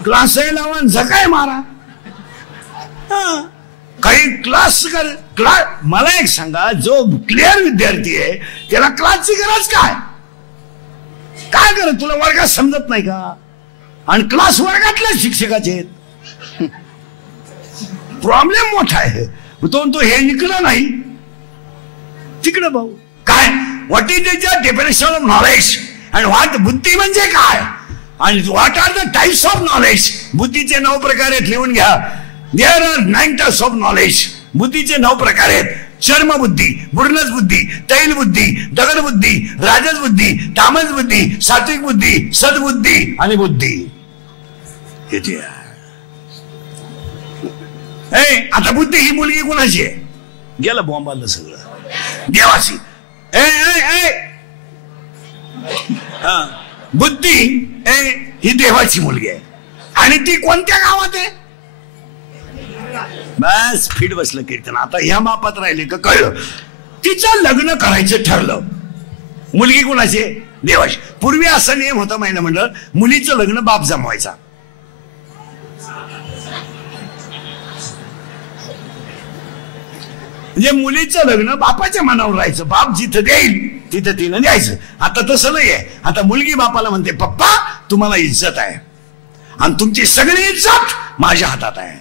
क्लासही लावा, झकाय मारा. काही क्लास मला एक सांगा, जो क्लिअर विद्यार्थी आहे त्याला क्लासची गरज काय? काय करत? तुला वर्गात समजत नाही का? आणि क्लास वर्गातल्या शिक्षकाचे आहेत. प्रॉब्लेम मोठा आहे तो हे इकडं नाही तिकडं. भाऊ काय? What is the definition of knowledge and what? बुद्धी म्हणजे काय आणि what are the types of knowledge? बुद्धीचे 9 प्रकार आहेत, लिहून घ्या. There are 9 types of knowledge. बुद्धीचे 9 प्रकार आहेत. चर्म बुद्धी, बुर्नस बुद्धी, तैल बुद्धी, दगड बुद्धी, राजस बुद्धी, तामस बुद्धी, सात्विक बुद्धी, सद्बुद्धी आणि बुद्धी. आता बुद्धी ही मुलगी कोणाची आहे? गेलं बॉम्बाला सगळं. देवाची. बुद्धी ही देवाची मुलगी आहे. आणि ती कोणत्या गावात आहे? बस फिट बसलं कीर्तन. आता ह्या मापात राहिले का कळलं? तिचं लग्न करायचं ठरलं. मुलगी कोणाची? देवाची. पूर्वी असा नियम होता महिना मंडळ, मुलीचं लग्न बाप जमवायचा. म्हणजे मुलीचं लग्न बापाच्या मनावर राहायचं. बाप जिथं देईल तिथं तिनं द्यायचं. आता तसं नाहीये. आता मुलगी बापाला म्हणते, पप्पा तुम्हाला इज्जत आहे आणि तुमची सगळी इज्जत माझ्या हातात आहे.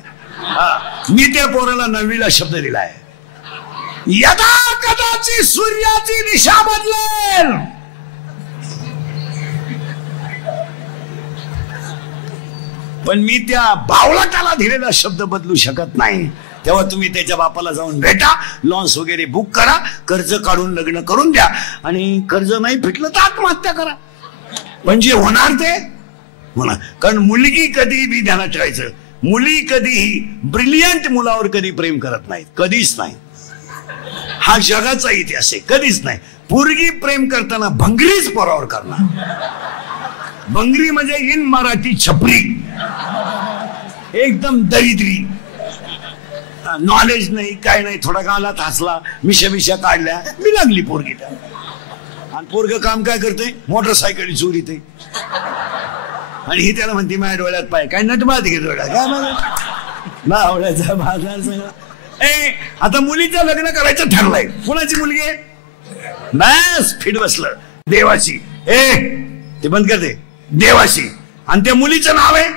मी त्या पोराला 9वीला शब्द दिलाय, यदा कदाचित सूर्याची दिशा बदलेल पण मी त्या बावळटाला दिलेला शब्द बदलू शकत नाही. तेव्हा तुम्ही त्याच्या बापाला जाऊन भेटा, लॉन्स वगैरे बुक करा, कर्ज काढून लग्न करून द्या आणि कर्ज नाही फिटलं तर आत्महत्या करा. पण जे होणार ते होणार. कारण मुलगी कधी बी ध्यानात ठेवायचं, मुली कधीही ब्रिलियंट मुलावर कधी प्रेम करत नाहीत, कधीच नाही. हा जगाचा इतिहास आहे. कधीच नाही. पोरगी प्रेम करताना भंगरीच पोरावर करणार. भंगरी म्हणजे इन मराठी छपरी, एकदम दरिद्री, नॉलेज नाही काय नाही. थोडा गालात हसला, मिशा काढल्या, मी लागली पोरगी त्या. आणि पोरग काम काय करते? मोटरसायकल चोरीते. आणि ही त्याला म्हणते माझ्या डोळ्यात पाय. काय नटमात घे डोळ्यात काय आवडायचा बाजार सगळं. आता मुलीचं लग्न करायचं ठरलंय. कोणाची मुलगी आहे? बस फिट बसलं. देवाची. ते बंद करते. देवाची. आणि त्या मुलीचं नाव आहे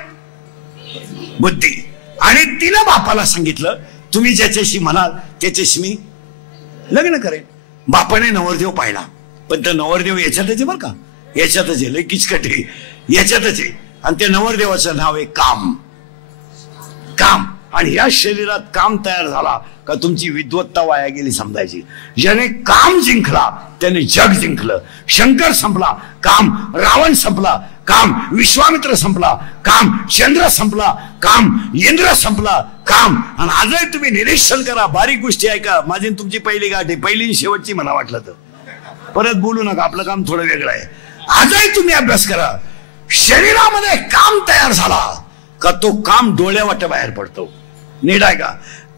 बुद्धी. आणि तिला बापाला सांगितलं तुम्ही ज्याच्याशी म्हणाल त्याच्याशी मी लग्न करेन. बापाने नवरदेव पाहिला, पण त्या नवरदेव याच्यातच आहे बरं का, याच्यातच आहे, लय किचकट आहे, याच्यातच आहे. आणि त्या नवरदेवाचं नाव आहे काम. काम. आणि या शरीरात काम तयार झाला का तुमची विद्वत्ता वाया गेली समजायची. ज्याने काम जिंकला त्याने जग जिंकलं. शंकर संपला, काम रावण संपला, काम विश्वामित्र संपला, काम चंद्र संपला, काम इंद्र संपला, काम. आणि आजही तुम्ही निरीक्षण करा, बारीक गोष्टी ऐका. माझी तुमची पहिली गाठ आहे, पहिली आणि शेवटची मला वाटलं तर. परत बोलू नका, आपलं काम थोडं वेगळं आहे. आजही तुम्ही अभ्यास करा. शरीरामध्ये काम तयार झाला का तो काम डोळ्यावाटे बाहेर पडतो. नीट आहे का?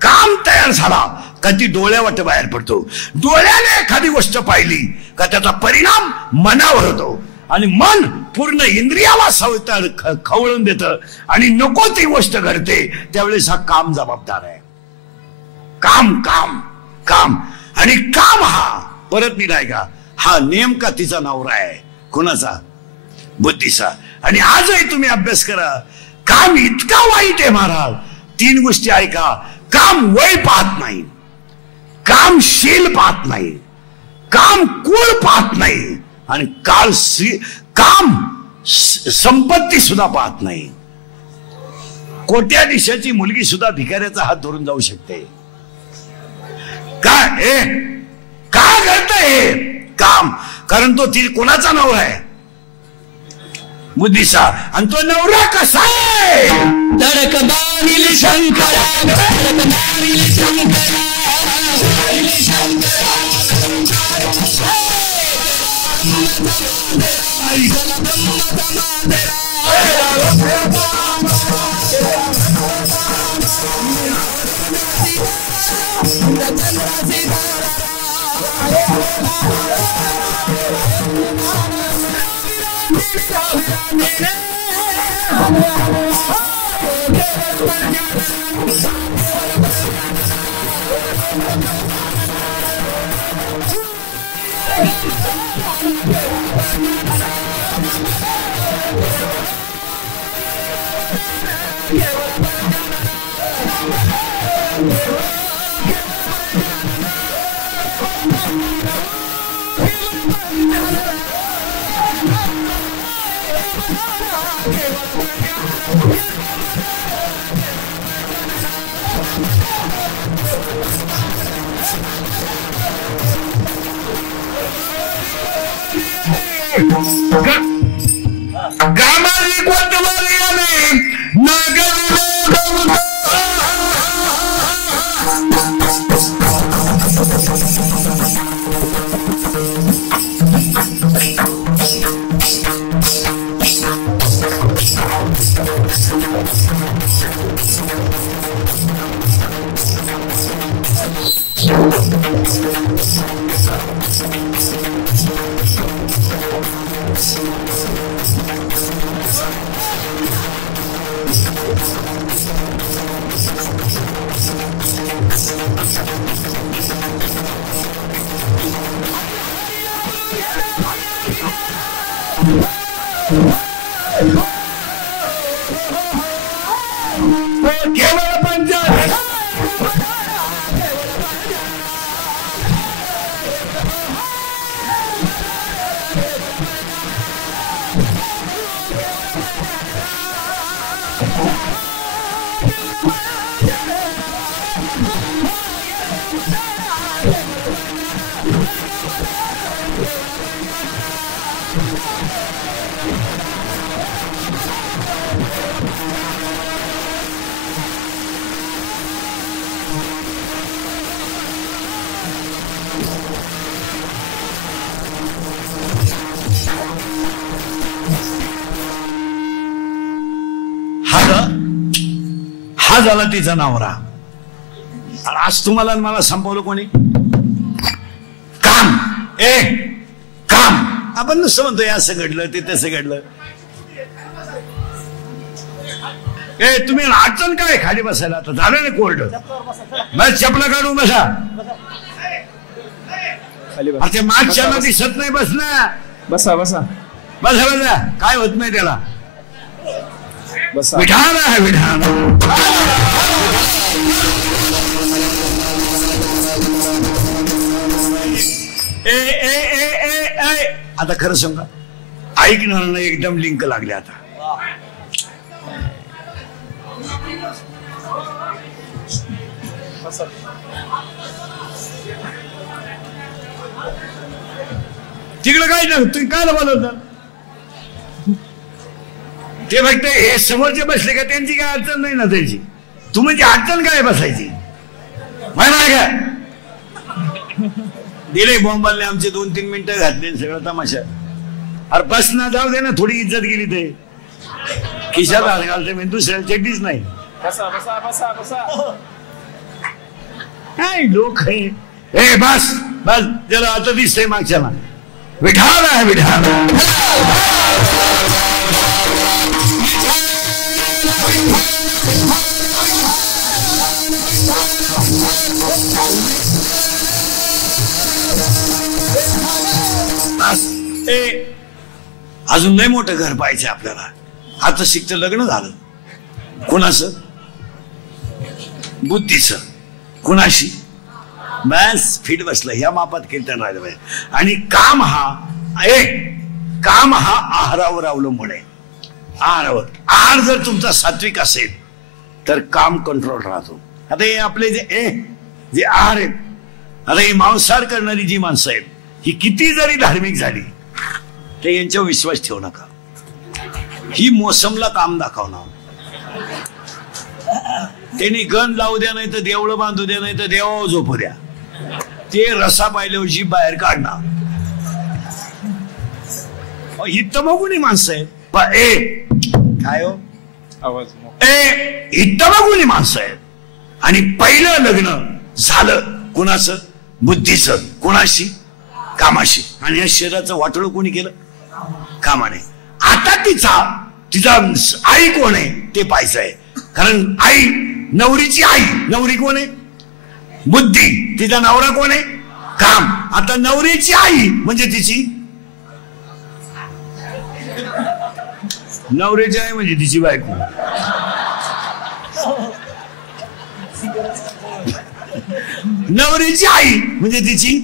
काम तयार झाला का ती डोळ्यावाटे बाहेर पडतो. डोळ्याने एखादी गोष्ट पाहिली का त्याचा परिणाम मनावर होतो आणि मन पूर्ण इंद्रियाला सवताळ खवळून देतं आणि नको ती गोष्ट घडते. त्यावेळेस हा काम जबाबदार आहे. काम काम काम. आणि काम हा परत नीट आहे का, हा नेमका तिचा नवरा आहे. कोणाचा? बुद्धीचा. आणि आजही तुम्ही अभ्यास करा, काम इतका वाईट आहे महाराज. 3 गोष्टी ऐका. काम वय पाहत नाही, काम शील पाहत नाही, काम कुळ पाहत नाही आणि काम संपत्ती सुद्धा पाहत नाही. कोट्याधीशाची मुलगी सुद्धा भिकाऱ्याचा हात धरून जाऊ शकते. काय घडतंय? काम. कारण तो ती कोणाचा नवरा आहे? बुद्धीचा. आणि तो नवरा कसा आहे? धडकदारील शंकरा, धडकदारील शंकरा, हा झाला तिचा नवरा. आणि आज तुम्हाला मला संपवलं कोणी? काम. काम. आपण नुसतं म्हणतोय असं घडलं ते तसं घडलं. तुम्ही अडचण काय खाली बसायला? आता झालं ना कोर्ट. बस चपला काढून बसा. ते मागच्या दिसत नाही. बस ना. बसा बसा बसा बसा. काय होत नाही त्याला. विधान आहे विधान. आता खरं सांगा, ऐकणार नाही एकदम लिंक लागले. आता तिकडे काय नाही, तुम्ही काय बोलवता? ते फक्त हे समोरचे बसले का त्यांची काय अडचण नाही ना त्याची. तुम्ही अडचण काय बसायची म्हणा का? दिले बॉम्बालने आमचे 2-3 मिनिटं घातले सगळं तमाशा. अरे बस ना जाऊ दे ना, थोडी इज्जत गेली ते खिशात हात घालते मी, दुसऱ्याला चड्डीच नाही. काय लोक आहे. ए बस बस जरा आता दिसतंय मागच्याला विठाल आहे विठाल. अजून नाही मोठं घर पाहिजे आपल्याला. आता शिकतं लग्न झालं कुणाचं? बुद्धीचं. कुणाशी? बस फिट बसलं ह्या मापात कीर्तन राहिलं पाहिजे. आणि काम हा आहारावर अवलंबून आहे. आहारावर. आहार जर तुमचा सात्विक असेल तर काम कंट्रोल राहतो. आता हे आपले जे आहार आहेत, आता ही मांसाहार करणारी जी माणसं आहेत ही किती जरी धार्मिक झाली ते यांच्यावर विश्वास ठेवू नका. ही मोसमला काम दाखवणार. त्यांनी गण लावू द्या, नाही तर देवळं बांधू द्या, नाही तर देवावर झोपू द्या. ते रसा पाहिल्यावर जी बाहेर काढणार. ही तमगुणी माणसं आहेत. काय हो ही तमगुणी माणसं आहेत. आणि पहिलं लग्न झालं कुणाचं? बुद्धीचं. कुणाशी? कामाशी. आणि या शरीराचं वाटोळं कोणी केलं? कामाने. आता तिचा आई कोण आहे ते पाहायचं आहे. कारण आई नवरीची आई. नवरी कोण आहे? बुद्धी. तिचा नवरा कोण आहे? काम. आता नवरीची आई म्हणजे तिची नवरीची आई म्हणजे तिची बायको. नवरीची आई म्हणजे तिची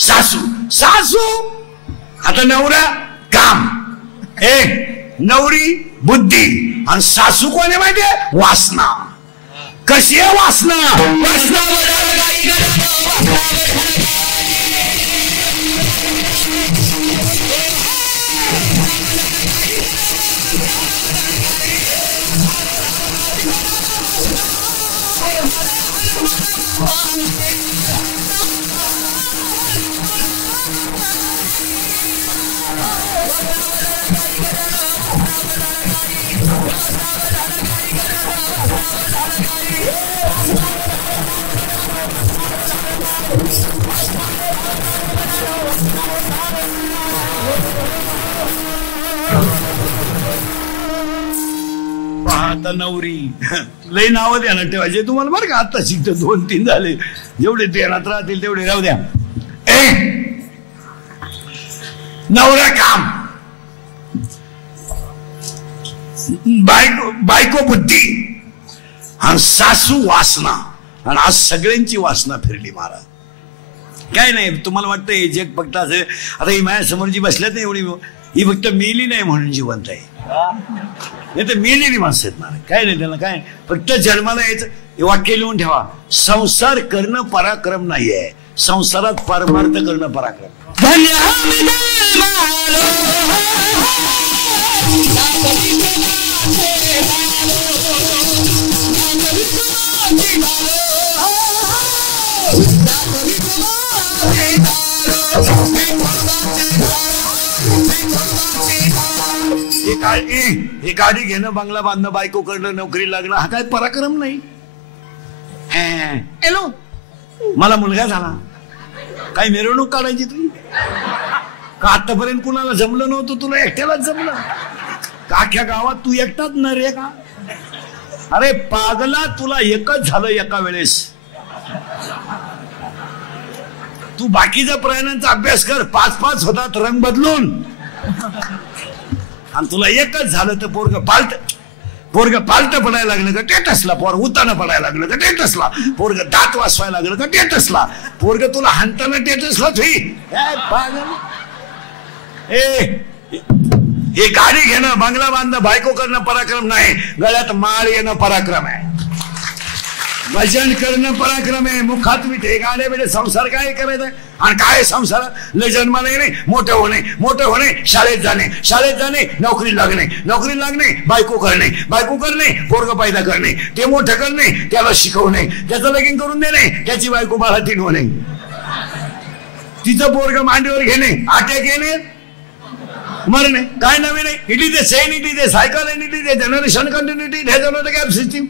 सासू. सासू. आता नवरा काम. नवरी बुद्धी आणि सासू कोण आहे माहितीये? वासना. कशी आहे वासना? वासना आता नवरी लई नावं द्या ना ठेवायचे तुम्हाला बरं का. आता शिकतो 2-3 झाले. जेवढे ध्यानात राहतील तेवढे राहू द्या. नवरा काम. बायको बुद्धी आणि सासू वासना. आणि आज सगळ्यांची वासना फिरली महाराज. काय नाही तुम्हाला वाटतं हे जग फक्त असं. आता ही माझ्या समोर जी बसल्यात नाही एवढी ही फक्त मेली नाही म्हणून जिवंत आहे. नाही तर मेलेली माणसं आहेत महाराज. काय नाही त्याला काय फक्त जन्माला यायचं. हे वाक्य लिहून ठेवा. संसार करणं पराक्रम नाहीये. संसारात परमार्थ करणं पराक्रम. हे गाडी घेणं, बंगला बांधणं, बायको करणं, नोकरी लागणं हा काय पराक्रम नाही. हॅलो मला मुलगा झाला काय मिरवणूक काढायची तुझी का? आतापर्यंत कुणाला जमलं नव्हतं, तुला एकट्यालाच जमलं का? अख्ख्या गावात तू एकटाच न रे का? अरे पागला तुला एकच झालं एका वेळेस. तू बाकीच्या प्राण्यांचा अभ्यास कर. 5-5 होतात रंग बदलून. आणि तुला एकच झालं तर पोरग पालट पडायला लागलं का टेटसला. पोर उताना पडायला लागलं का टेटसला. पोरग दात वाचवायला लागलं का टेटसला. पोरग तुला हाणताना टेटसला तुही पागल. हे गाडी घेणं, बंगला बांधणं, बायको करणं पराक्रम नाही. गळ्यात माळ येणं पराक्रम आहे. भजन करणं पराक्रम आहे, मुखात विठे गाणे बिडे. संसार काय करायचं आणि काय संसार? लय जन्माला येणे, मोठं होणे, शाळेत जाणे, नोकरी लागणे, बायको करणे, पोरग पैदा करणे, ते मोठं करणे, त्याला शिकवणे, त्याचं लगीन करून देणे, त्याची बायको बाळातीन होणे, तिचं पोरग मांडीवर घेणे, अटॅक येणे, मरणे. काय नवीन आहे? It is the same, it is the cycle, it is the generation continuity, gap system.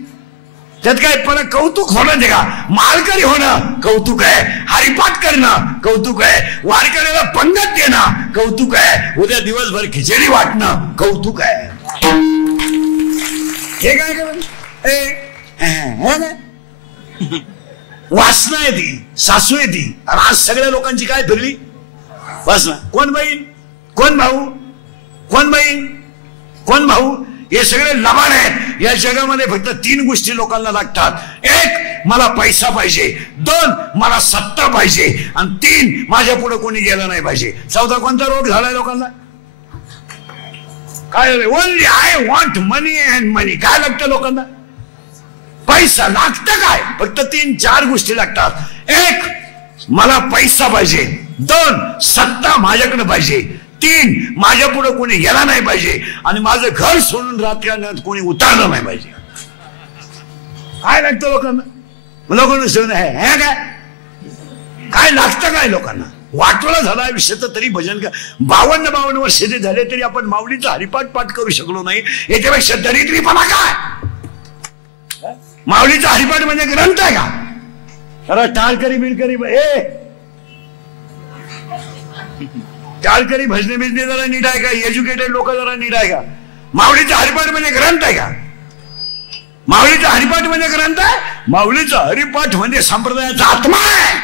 त्यात काय पण कौतुक होणं ते का? मालकरी होणं कौतुक आहे, हरिपाठ करणं कौतुक आहे, वारकऱ्याला पंगत देणं कौतुक आहे, उद्या दिवसभर खिचडी वाटणं कौतुक आहे. हे काय वासना आहे ती, सासू आहे ती. आणि आज सगळ्या लोकांची काय फिरली वासना. कोण बहीण, कोण भाऊ, कोण बहीण, कोण भाऊ, हे सगळे लबाड आहेत. या जगामध्ये फक्त 3 गोष्टी लोकांना लागतात. 1 मला पैसा पाहिजे, 2 मला सत्ता पाहिजे, आणि 3 माझ्या पुढे कोणी गेलं नाही पाहिजे. 4था कोणता रोग झालाय लोकांना? काय? Only I want money and money. काय लागतं लोकांना? पैसा लागतं. काय? फक्त 3-4 गोष्टी लागतात. 1 मला पैसा पाहिजे, 2 सत्ता माझ्याकडे पाहिजे, 3 माझ्या पुढे कोणी गेला नाही पाहिजे, आणि माझं घर सोडून रात्रीत कोणी उतरलं नाही पाहिजे. काय लागतं लोकांना? लोकांना काय लागतं? काय लोकांना वाटोळा झाला आयुष्याचं. तरी भजन 52 वर्ष झाले तरी आपण माऊलीचा हरिपाठ पाठ करू शकलो नाही. याच्यापेक्षा दरिद्रीपणा काय? माऊलीचा हरिपाठ म्हणजे ग्रंथ आहे का? जरा टाळकरी बिळकरी टाळकरी भजने बिजने जरा नीट आहे का? एज्युकेटेड लोक जरा नीट आहे का? माऊलीचा हरिपाठ म्हणजे ग्रंथ आहे का? माऊलीचा हरिपाठ म्हणजे ग्रंथ आहे? माऊलीचा हरिपाठ म्हणजे संप्रदायाचा आत्मा आहे.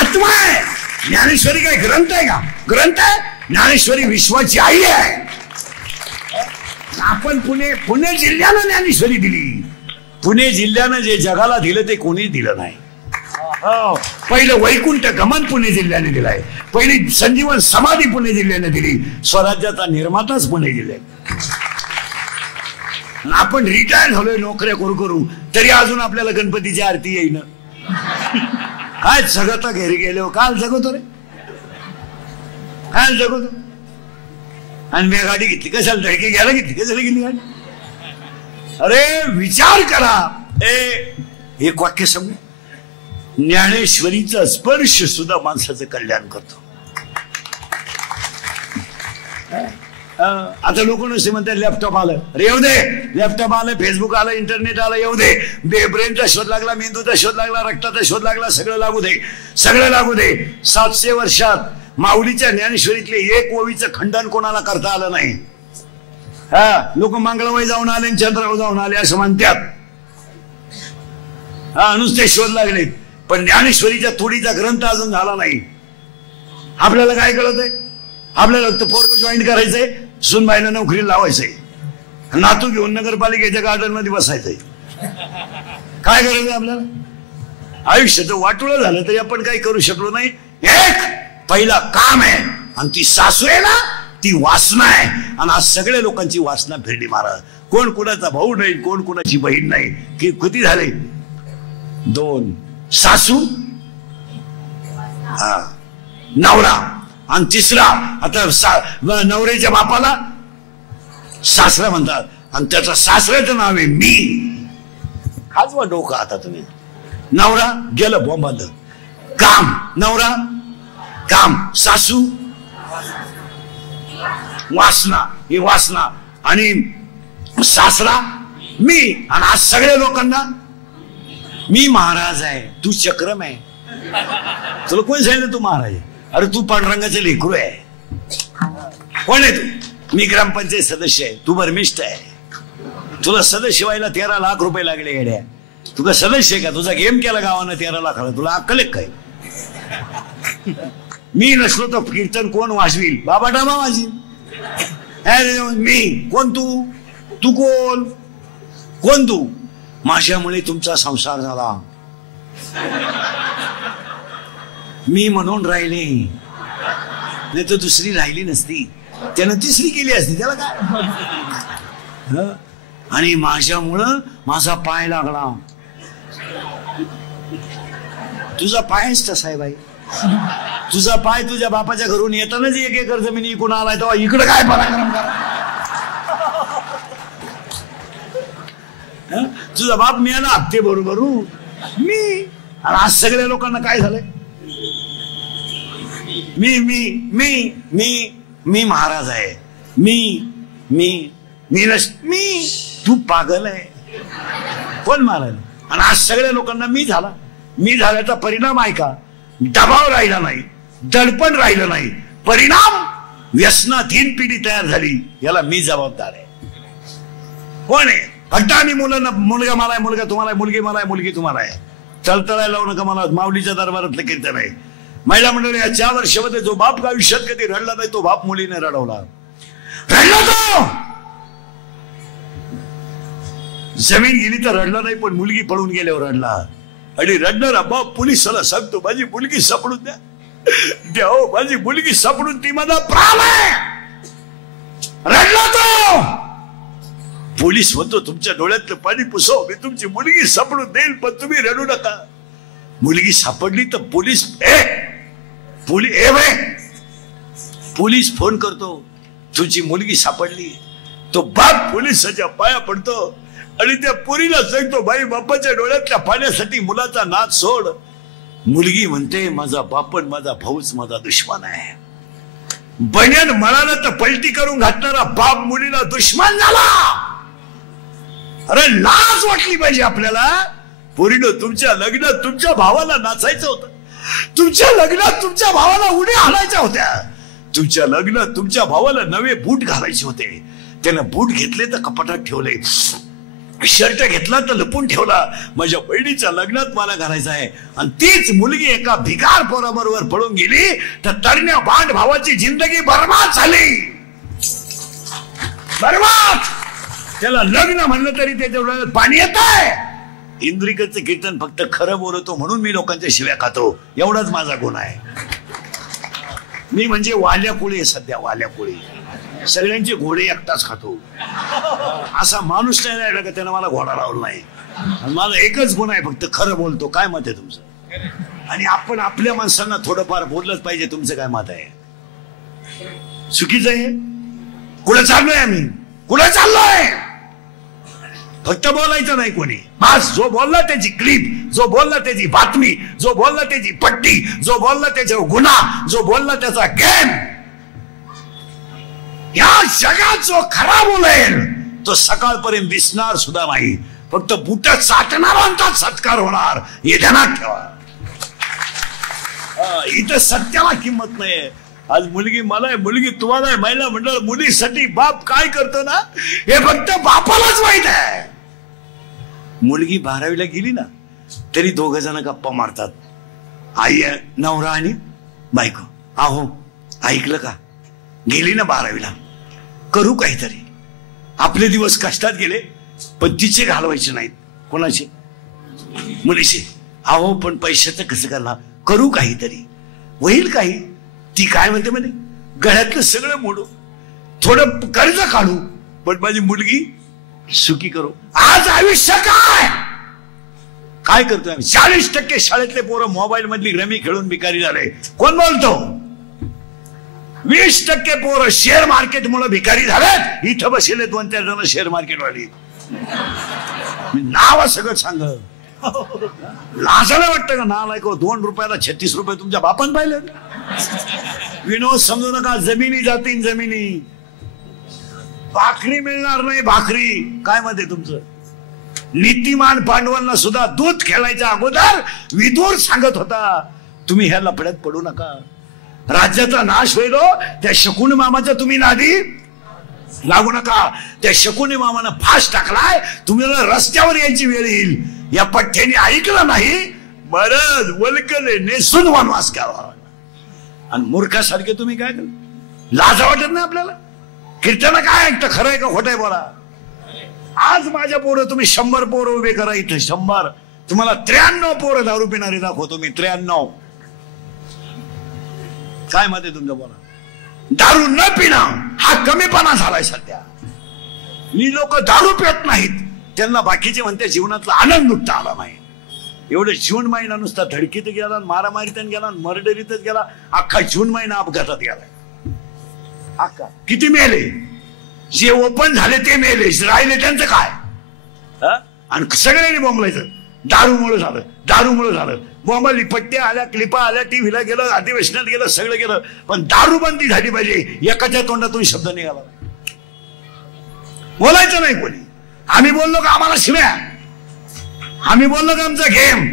आत्मा आहे. ज्ञानेश्वरी काय ग्रंथ आहे का? ग्रंथ आहे. ज्ञानेश्वरी विश्वाची आई आहे. आपण पुणे जिल्ह्यानं ज्ञानेश्वरी दिली. पुणे जिल्ह्यानं जे जगाला दिलं ते कोणी दिलं नाही. पहिलं वैकुंठ गमन पुणे जिल्ह्याने दिलाय. पहिली संजीवन समाधी पुणे जिल्ह्याने दिली. स्वराज्याचा निर्माताच पुणे जिल्ह्यात. आपण रिटायर झालोय नोकऱ्या करू तरी अजून आपल्याला गणपतीची आरती येईन. काय जगता घरी गेलो काल जगवतो रे, काल जगवतो. आणि मी गाडी घेतली कशाला? धडकी घ्यायला घेतली कशाला गेली गाडी? अरे विचार करा. एक वाक्य सांगू. ज्ञानेश्वरीचा स्पर्श सुद्धा माणसाचं कल्याण करतो. आता लोक नसते म्हणतात लॅपटॉप आलं, अरे येऊ दे. लॅपटॉप आलं, फेसबुक आलं, इंटरनेट आलं, येऊ दे. ब्रेनचा शोध लागला, मेंदूचा शोध लागला, रक्ताचा शोध लागला, सगळं लागू दे, सगळं लागू दे. 700 वर्षात माऊलीच्या ज्ञानेश्वरीतले 1 ओवीचं खंडन कोणाला करता आलं नाही. लोक मंगळवारी जाऊन आले, चंद्रावर जाऊन आले असं म्हणतात. नुसते शोध लागले, पण ज्ञानेश्वरीच्या तोडीचा ग्रंथ अजून झाला नाही. आपल्याला काय कळत आहे? आपल्याला पोरग जॉईन करायचंय, सुनबाईला नोकरी लावायचंय, नातू घेऊन नगरपालिकेच्या गार्डन मध्ये बसायचंय. काय करायचंय आपल्याला? आयुष्याचं वाटोळं झालं तरी आपण काही करू शकलो नाही. पहिला काम आहे, आणि ती सासू आहे ना, ती वासना आहे. आणि आज सगळ्या लोकांची वासना फिरली महाराज. कोण कोणाचा भाऊ नाही, कोण कोणाची बहीण नाही. किती झाले? 2 सासू, नवरा, आणि 3रा आता नवऱ्याच्या बापाला सासरा म्हणतात, आणि त्याचं सासऱ्याचं नाव आहे मी. खाजवा डोका आता तुम्ही. नवरा गेलं बॉम्बाला. काम नवरा, काम सासू, वासना, ही वासना, आणि सासरा मी. आणि आज सगळ्या लोकांना मी महाराज आहे, तू चक्रम आहे. तुला कोण सांगितलं तू महाराज आहे? अरे तू पांडुरंगाचे लेकरू आहे. कोण आहे तू? मी ग्रामपंचायत सदस्य आहे, तू बर्मिष्ठ आहे. तुला सदस्य व्हायला 13 लाख रुपये लागले येड्या. तू का सदस्य आहे का? तुझा गेम केला गावानं 13 लाखाला. तुला अक्कल काय? मी नसलो तर कीर्तन कोण वाजवील? बाबा डाबा वाजवील. मी कोण? तू कोण? कोण तू? माझ्यामुळे तुमचा संसार झाला, मी म्हणून राहिले, नाही तर दुसरी राहिली नसती. त्यानं 3री केली असती. त्याला काय? आणि माझ्यामुळं माझा पाय लागला. तुझा पायच तसा आहे बाई. तुझा पाय तुझ्या बापाच्या घरून येतानाच 1 एकर जमिनी इकून आलाय, तेव्हा इकडे काय पराक्रम करा. तुझा बाप मिळाला हप्ते बरोबर मी. आणि आज सगळ्या लोकांना काय झालंय, मी मी मी मी मी महाराज आहे, मी मी मी मी. तू पागल आहे, कोण महाराज. आणि आज सगळ्या लोकांना मी झाला. मी झाल्याचा परिणाम आहे का, दबाव राहिला नाही, दडपण राहिलं नाही. परिणाम व्यसनाधीन पिढी तयार झाली. याला मी जबाबदार आहे. कोण आहे. हट्टानी मुलांना मुलगा मला आहे, मुलगा तुम्हाला आहे, मुलगी मला आहे, मुलगी तुम्हाला आहे. तळतळायला लावू नका मला. माऊलीच्या दरबारातलं कीर्तन आहे. महिला मंडळी या 4 वर्षामध्ये जो बाप आयुष्यात कधी रडला नाही तो बाप मुलीने रडवला. रडला तो. जमीन गेली तर रडला नाही, पण मुलगी पळून गेल्यावर रडला. आणि रडणारा बाप पोलिसाला सांगतो माझी मुलगी सापडून द्या, द्या हो माझी मुलगी सापडून, ती माझा प्राण आहे. रडला तो. पोलीस म्हणतो तुमच्या डोळ्यातलं पाणी पुसव, मी तुमची मुलगी सापडून देईल, पण तुम्ही रडू नका. मुलगी सापडली तर पोलीस पोलीस फोन करतो तुझी मुलगी सापडली. तो बाप पोलिसाच्या पाया पडतो आणि त्या पोरीला सांगतो बाई बापाच्या डोळ्यातल्या पाण्यासाठी मुलाचा नाद सोड. मुलगी म्हणते माझा बापन माझा भाऊच माझा दुश्मन आहे. बन्यान मळाला तर पलटी करून घातणारा बाप मुलीला दुश्मन झाला. अरे लाज वाटली पाहिजे आपल्याला. पोरीनं तुमच्या लग्नात तुमच्या भावाला नाचायचं होतं, तुमच्या लग्नात तुमच्या भावाला उड्या हाणायच्या होत्या, तुमच्या लग्नात तुमच्या भावाला नवे बूट घालायचे होते. त्यानं बूट घेतले तर कपाटात ठेवले, शर्ट घेतला तर लपून ठेवला. माझ्या बहिणीच्या लग्नात मला घालायचं आहे. आणि तीच मुलगी एका भिकार पोराबरोबर पळून गेली तर तरण्या बांड भावाची जिंदगी बर्बाद झाली. बर्बाद. त्याला लग्न म्हणलं तरी त्याच्या डोळ्यात पाणी येत आहे. इंद्रिकरचं कीर्तन फक्त खरं बोलतो म्हणून मी लोकांच्या शिव्या खातो, एवढाच माझा गुण आहे. मी म्हणजे वाल्या कुळी सध्या, वाल्या कुळी. सगळ्यांचे घोडे एकटाच खातो. असा माणूस नाही राहिला का त्यानं मला घोडा लावला नाही. माझा एकच गुण आहे, फक्त खरं बोलतो. काय मत आहे तुमचं. आणि आपण आपल्या माणसांना थोडंफार बोललंच पाहिजे. तुमचं काय मत आहे. चुकीचं आहे. कुठं चाललोय आम्ही, कुठं चाललोय. फक्त बोलायचं नाही कोणी. बस जो बोलला त्याची क्लिप, जो बोलला त्याची बातमी, जो बोलला त्याची पट्टी, जो बोलला त्याचा गुन्हा, जो बोलला त्याचा गेम. या जगात जो खरा बोलेल तो सकाळपर्यंत दिसणार सुद्धा नाही. फक्त बुट चाटणाऱ्यांचा सत्कार होणार हे ध्यानात ठेवा. इथं सत्याला किंमत नाही. आज मुलगी मला आहे, मुलगी तुम्हाला आहे. महिला मंडळ मुलीसाठी बाप काय करतो ना हे फक्त बापालाच माहित आहे. मुलगी 12वीला गेली ना तरी 2 जण गप्पा मारतात. आई नवरा आणि बायको. अहो ऐकलं का, गेली ना 12वीला, करू काहीतरी. आपले दिवस कष्टात गेले पण तिचे घालवायचे नाहीत. कोणाचे, मुलीचे. अहो पण पैशाचं कसं करणार, करू काहीतरी, होईल काही. ती काय म्हणते म्हणे गळ्यातलं सगळं मोडू, थोडं कर्ज काढू, पण माझी मुलगी सुखी करू. आज आयुष्य काय करतोय आम्ही. 40% शाळेतले पोरं मोबाईल मधली रमी खेळून भिकारी झाले. कोण बोलतो. 20% पोरं शेअर मार्केट मुळे भिकारी झाले. इथं बसले 2-4 जण शेअर मार्केट वाली. नाव सगळं सांग. लाजायला वाटतं का. नालायक 2 रुपयाला 36 रुपये तुमच्या बापान पाहिलं. विनोद समजू नका. जमिनी जातील जमिनी. भाकरी मिळणार नाही. भाकरी काय मध्ये तुमचं. नीतिमान पांडवांना सुद्धा दूध खेळायच्या अगोदर विदूर सांगत होता तुम्ही ह्या लफड्यात पडू नका, राज्याचा नाश होईल. त्या शकुनी मामाच्या तुम्ही नादी लागू नका. त्या शकुनी मामानं फास टाकलाय, तुम्हाला रस्त्यावर यायची वेळ येईल. या पठ्ठ्याने ऐकलं नाही बरं वलकले नेसून वनवास करावा. आणि मूर्खासारखे तुम्ही काय केलं. लाजा वाटत नाही आपल्याला. कीर्तन काय ऐकतं, खरं आहे का खोटं आहे बोला. आज माझ्या पोरं तुम्ही 100 पोरं उभे करा इथं. 100 तुम्हाला 93 पोरं दारू पिणारे दाखवतो मी. 93. काय मत आहे तुमचं बोला. दारू न पिणं हा कमीपणा झालाय सध्या. ही लोक दारू पित नाहीत, त्यांना बाकीचे म्हणते जीवनातला आनंद लुटता आला नाही. एवढं जून महिना नुसता धडकीत गेला, मारामारीतच गेला, मर्डरीतच गेला, अख्खा जून महिना अपघातात गेला. अख्खा किती मेले, जे ओपन झाले ते मेले, राहिले त्यांचं काय. आणि सगळ्यांनी बोंबलायचं दारूमुळे झालं, दारूमुळे झालं. बोंबाली पट्ट्या आल्या, क्लिपा आल्या, टीव्हीला गेलं, अधिवेशनात गेलं, सगळं गेलं. पण दारूबंदी झाली पाहिजे, एकाच्या तोंडातून शब्द निघाला, बोलायचं नाही कोणी. आम्ही बोललो का आम्हाला शिव्या, आम्ही बोललो का आमचा गेम.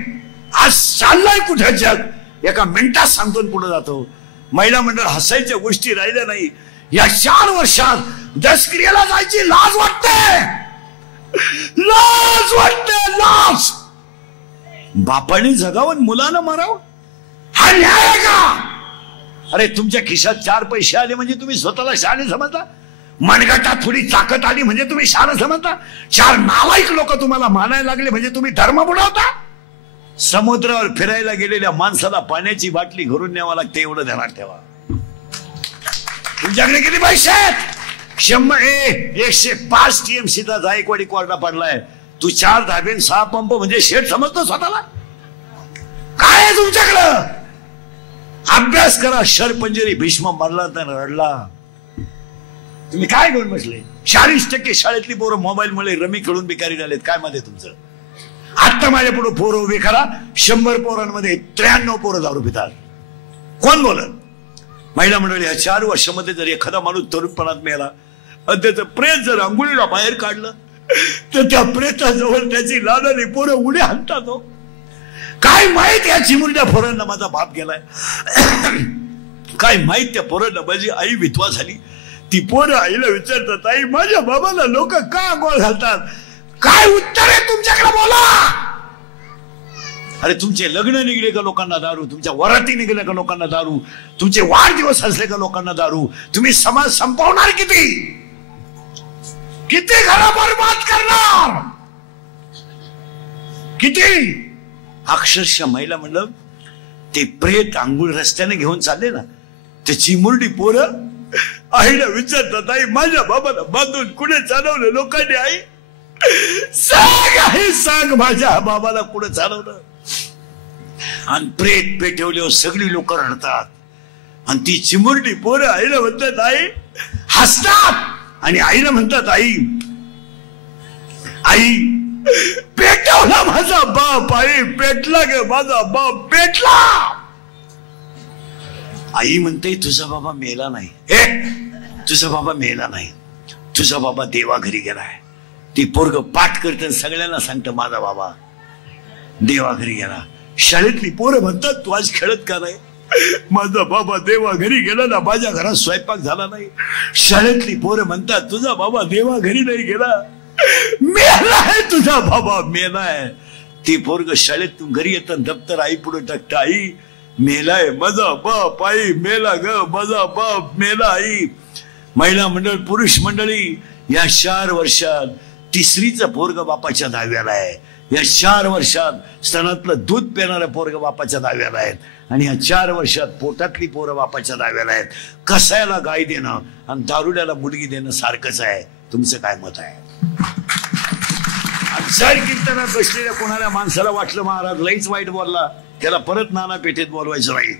आज चाललाय कुठे जग, एका मिनिटात सांगतो पुढे जातो. महिला मंडळ हसायच्या गोष्टी राहिल्या नाही. या 4 वर्षात दसक्रियेला जायची लाज वाटते, लाज वाटते, लाज. बापाने जगावं, मुलानं मारावं, हा न्याय आहे का. अरे तुमच्या खिशात 4 पैसे आले म्हणजे तुम्ही स्वतःला शहाणे समजता, मनगटात थोडी ताकद आली म्हणजे तुम्ही शहाणे समजता, 4 नालायक लोक तुम्हाला मानायला लागले म्हणजे तुम्ही धर्म बुडवता. समुद्रावर फिरायला गेलेल्या माणसाला पाण्याची बाटली घरून न्यावं लागते, एवढं ध्यानात ठेवा. तुमच्याकडे किती पैसे आहेत, 105 TMCचा जायकवाडी कोरडा पडलाय. तू 4 धाबे 6 पंप म्हणजे शेठ समजतो स्वतःला. काय आहे तुमच्याकडं, अभ्यास करा. शरपंजरी भीष्म मरला तर रडला. तुम्ही काय घेऊन बसले. 40% शाळेतली पोरं मोबाईल मुळे रमी खेळून बिकारी झालेत. काय मध्ये तुमचं. आता माझ्या पुढे पोरं उभी करा, 100 पोरांमध्ये 93 पोरं दारू पितात. कोण बोलत. महिला मंडळी, या 4 वर्षामध्ये जर एखादा माणूस तरुणपणात मिळाला आणि त्याचं प्रेत जर अंघोळीला बाहेर काढलं तर त्या प्रेताजवळ त्याची लाडाने पोरं उड्या हाणतात. काय माहित या चिमुरड्या पोरांना माझा बाप गेलाय, काय माहित त्या पोरांना माझी आई विधवा झाली. ती पोरं आईला विचारतात, आई माझ्या बाबाला लोक का आंघोळ घालतात. काय उत्तर आहे तुमच्याकडे, बोला. अरे तुमचे लग्न निघले का लोकांना दारू, तुमच्या वराती निघल्या का लोकांना दारू, तुमचे वाढदिवस असले का लोकांना दारू. तुम्ही समाज संपवणार किती, किती घरं बरबाद करणार, किती. अक्षरशः महिला म्हणलं ते प्रेत आंघोळ रस्त्याने घेऊन चालले ना, ते चिमुरडी पोरं आईला विचारतात, आई माझ्या बाबाला बांधून कुठे चालवलं लोकांनी. आई सांग, आई सांग माझ्या बाबाला कुठे चालवलं. आणि प्रेत पेटवल्यावर सगळी लोक रडतात. आणि ती चिमुरडी पोरं आईला म्हणतात, आई हसतात. आणि आईला म्हणतात, आई आई पेटवला माझा बाप, आई पेटला ग माझा बाप पेटला. आई म्हणते तुझा बाबा मेला नाही. तुझा बाबा मेला नाही, तुझा बाबा देवा घरी गेलाय. ती पोरग पाठ करते, सगळ्यांना सांगतं माझा बाबा देवा घरी गेला. शाळेतली पोरं म्हणतात, तू आज खेळत का नाही. माझा बाबा देवा घरी गेला ना, माझ्या घरात स्वयंपाक झाला नाही. शाळेतली पोरं म्हणतात, तुझा बाबा देवा घरी नाही गेला, मेलाय तुझा बाबा मेलाय. ती पोरग शाळेतून घरी येतं, दप्तर आई पुढे टाकतं, आई मेलाय माझा बाप, आई मेला ग माझा बाप मेला. आई महिला मंडळ, पुरुष मंडळी, या 4 वर्षात 3रीचं पोरग बापाच्या दाव्याला आहे. या 4 वर्षात स्तनातलं दूध पिणाऱ्या पोरग बापाच्या दाव्याला आहेत. आणि या 4 वर्षात पोटातली पोरं बापाच्या दाव्याला आहेत. कसायला गाय देणं आणि दारुड्याला मुलगी देणं सारखंच आहे. तुमचं काय मत आहे. जर कीर्तनात बसलेल्या कोणाला माणसाला वाटलं महाराज लईच वाईट बोलला, त्याला परत नाना पेठेत बोलवायचं नाही.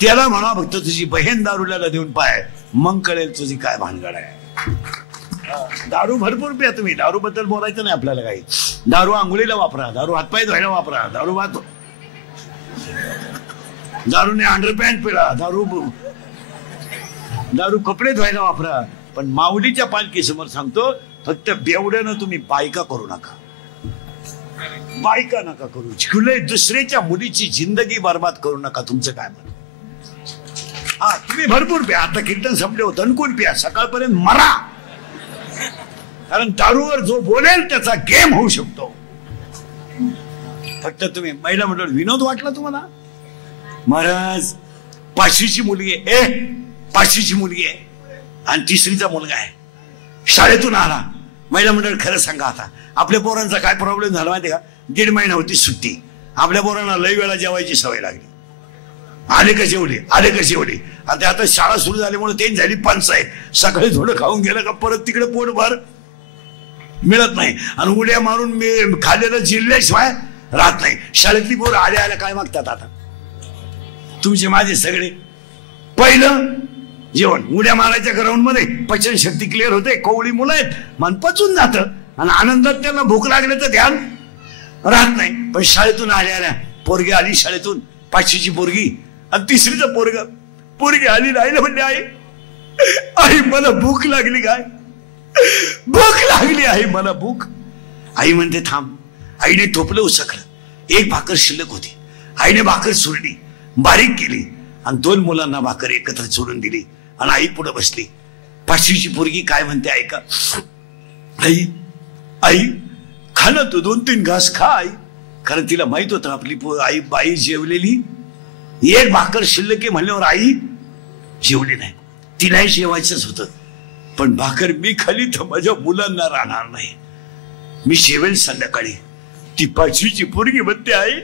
त्याला म्हणा फक्त तुझी बहीण दारुड्याला देऊन पाय, मग कळेल तुझी काय भानगड आहे. दारू भरपूर प्या तुम्ही, दारू बद्दल बोलायचं नाही आपल्याला काही. दारू आंघोळीला वापरा, दारू हातपाय धुवायला वापरा, दारूने अंडरपॅन्ट पिळा, दारू कपडे धुवायला वापरा. पण माऊलीच्या पालखीसमोर सांगतो, फक्त बेवड्यानं तुम्ही बायका करू नका, बायका नका करू. कुठल्याही दुसऱ्याच्या मुलीची जिंदगी बर्बाद करू नका. तुमचं काय म्हणत. हा तुम्ही भरपूर प्या, आता कीर्तन संपले होतं, दणकून प्या, सकाळपर्यंत मरा. कारण दारूवर जो बोलेल त्याचा गेम होऊ शकतो. फक्त तुम्ही महिला मंडळ, विनोद वाटला तुम्हाला. महाराज 5वीची मुलगी आहे, 5वीची मुलगी आहे आणि 3रीचा मुलगा आहे. शाळेतून आला. महिला मंडळ खरं सांगा, आता आपल्या पोरांचा काय प्रॉब्लेम झाला माहिती का. 1.5 महिना होती सुट्टी. आपल्या पोरांना लई वेळा जेवायची सवय लागली. आले का जेवले, आले का जेवले. आणि आता शाळा सुरू झाल्यामुळे त्यांनी झाली पंचायत. सकाळी थोडं खाऊन गेलं का परत तिकडे पोट भर. मिळत नाही. आणि उड्या मारून मी खाल्लेलं जिरल्याशिवाय राहत नाही. शाळेतली पोरं आल्या आल्या काय मागतात आता तुमचे माझे सगळे? पहिलं जेवण. उड्या मारायच्या ग्राउंड मध्ये पचन शक्ती क्लिअर होते. कोवळी मुलं आहेत, मन पचून जातं आणि आनंदात त्यांना भूक लागण्याचं ध्यान राहत नाही. पण शाळेतून आल्या आल्या पोरगी आली, शाळेतून 5वीची पोरगी आणि 3रीचं पोरगी आली, राहिलं म्हणले आई मला भूक लागली. काय भूक लागली आई मला भूक. आई म्हणते थांब. आईने टोपलं उसकलं, एक भाकर शिल्लक होती. आईने भाकर चुरली, बारीक केली आणि 2 मुलांना भाकर एकत्र चुरून दिली आणि आई पुढे बसली. 5वीची पोरगी काय म्हणते ऐका. आई खा ना तू 2-3 घास खा आई. कारण तिला माहित होतं आपली आई बाई जेवलेली, एक भाकर शिल्लक आहे म्हणल्यावर आई जेवली नाही. तिलाही जेवायचंच होतं. पण भाकर मी खाली तर माझ्या मुलांना राहणार नाही. मी जेवेल संध्याकाळी. ती 5वीची पोरगी म्हणते आई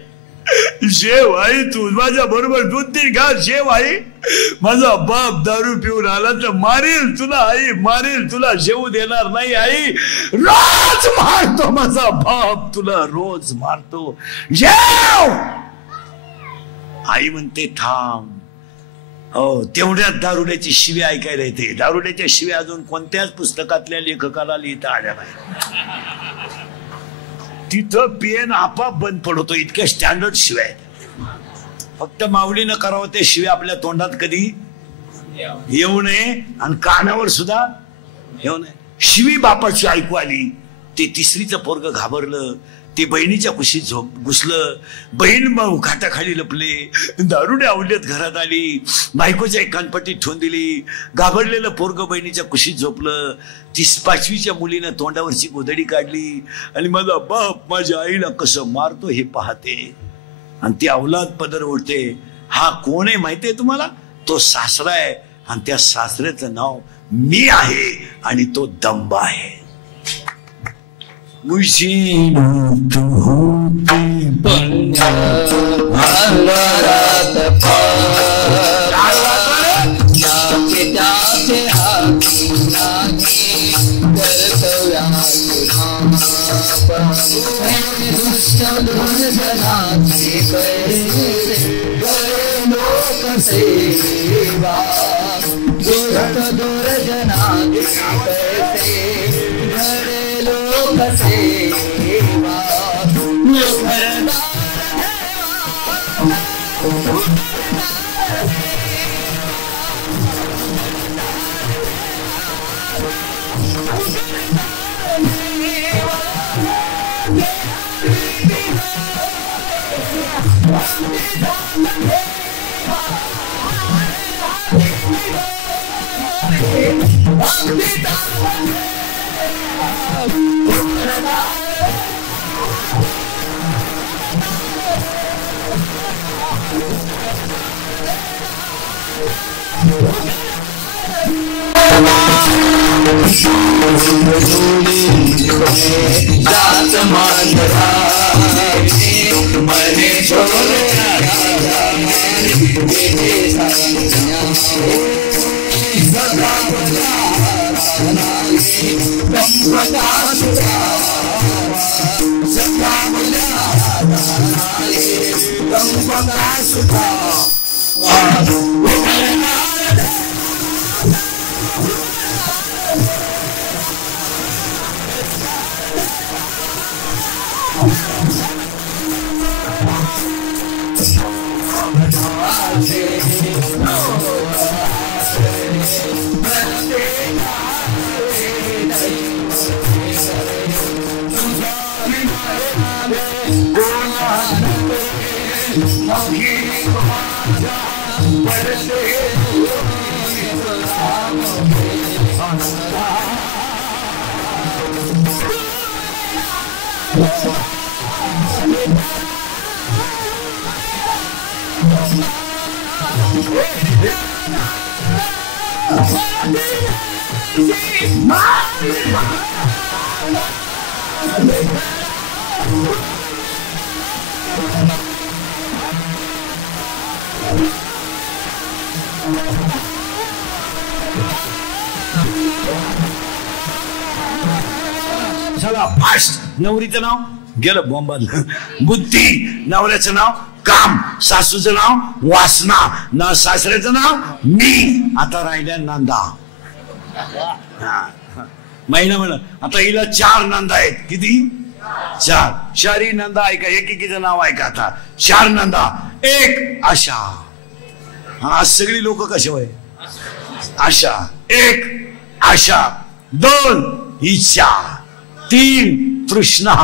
जेव आई, तू माझ्या बरोबर 2-3 घास जेव आई. माझा बाप दारू पिऊन आला तर मारेल तुला आई, मारेल तुला, जेवू देणार नाही आई. रोज मारतो माझा बाप तुला, रोज मारतो, जेव. आई म्हणते थांब. हो तेवढ्यात दारुड्याची शिवी ऐकायला येते. दारुड्याच्या शिव्या अजून कोणत्याच पुस्तकातल्या लेखकाला लिहिता आल्या नाही. तिथं पेन आपाप बंद पडतो, इतक्या स्टँडर्ड शिव्या आहेत. फक्त माऊलीनं करावं ते शिव्या आपल्या तोंडात कधी येऊ नये आणि कानावर सुद्धा येऊ नये. शिवी बापाची ऐकू आली. ते 3रीचं पोरग घाबरलं. ते बहिणीच्या कुशीत घुसलं. बहीण खाटाखाली लपले. दारुडे आवडल्यात घरात आली. बायकोच्या एक कानपट्टीत ठेवून दिली. घाबरलेलं पोरग बहिणीच्या कुशीत झोपलं. 5वीच्या मुलीनं तोंडावरची गोधडी काढली आणि माझा बाप माझ्या आईला कसं मारतो हे पाहते आणि ती अवलाद पदर ओढते. हा कोण आहे माहितीये तुम्हाला? तो सासरा आहे आणि त्या सासऱ्याचं नाव मी आहे आणि तो दंबा आहे. चला फास्ट. नवरीचं नाव गेलं बॉम्बाला. बुद्धी नवऱ्याचं नाव, काम सासूचं नाव वासना, ना सासऱ्याचं नाव मी. आता राहिल्या नंदा. महिना म्हण आता हिला 4 नंदा आहेत. किती? 4. 4 नंदा ऐका, एकेकीचं नाव ऐका. आता 4 नंदा. 1 आशा. आज सगळी लोक कसे होय? आशा. 1 आशा, 2 इच्छा, 3 तृष्णा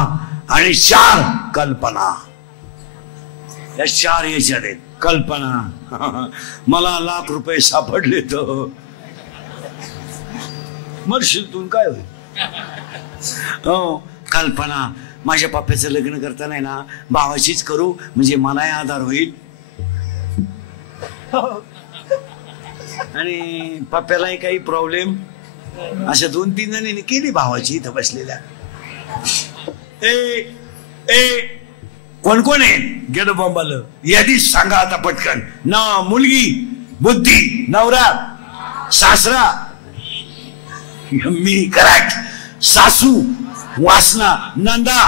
आणि 4 कल्पना. या 4 याच्यात आहेत कल्पना. मला लाख रुपये सापडले तर मरशील काय होईल? हो कल्पना. माझ्या पप्प्याचं लग्न करताना ना भावाचीच करू म्हणजे मलाही आधार होईल आणि पप्प्यालाही काही प्रॉब्लेम. अशा 2-3 जणांनी केली भावाची इथं बसलेल्या. कोण कोण आहे? गेलो बॉम्बाला. यादीच सांगा आता पटकन. ना मुलगी, बुद्धी, नवरा, सासरा मी करेक्ट, सासू, वासना, नंदा.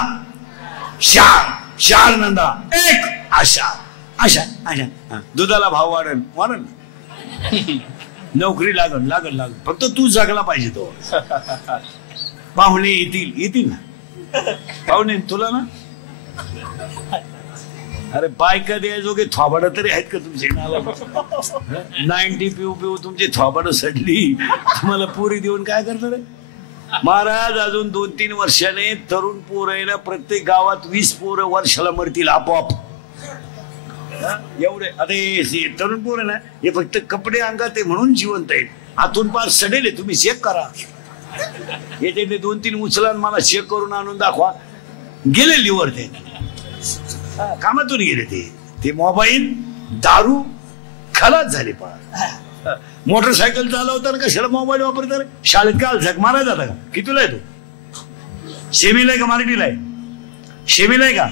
4 नंदा. 1 आशा. आशा आशा. दुधाला भाव वाढन नोकरी लागल. फक्त तू जगला पाहिजे. तो पाहुणे येतील ना पाहुणे तुला ना. अरे बायका द्यायजोगे थोबाड तरी आहेत का तुमचे? 90 पिऊ तुमची थोबाड सडली. तुम्हाला पुरी देऊन काय करणार आहे महाराज? अजून 2-3 वर्षाने तरुण पोरं आहे ना, प्रत्येक गावात 20 पोरं वर्षाला मरतील आपोआप. एवढे अरे तरुण पोरं ना, हे फक्त कपडे अंगात आहे म्हणून जिवंत आहेत. आतून पार सडेल. तुम्ही चेक करा. याचे 2-3 उचला मला चेक करून आणून दाखवा. गेले लिव्हर ते कामातून गेले. ते मोबाईल, दारू, खलास झाले. पण मोटरसायकल चालवताना कशाला मोबाईल वापरतात? शाळेत काल झक मारायला जाता का? कितीला आहे तो? सेमीला आहे का मराठीला आहे? सेमीला आहे का?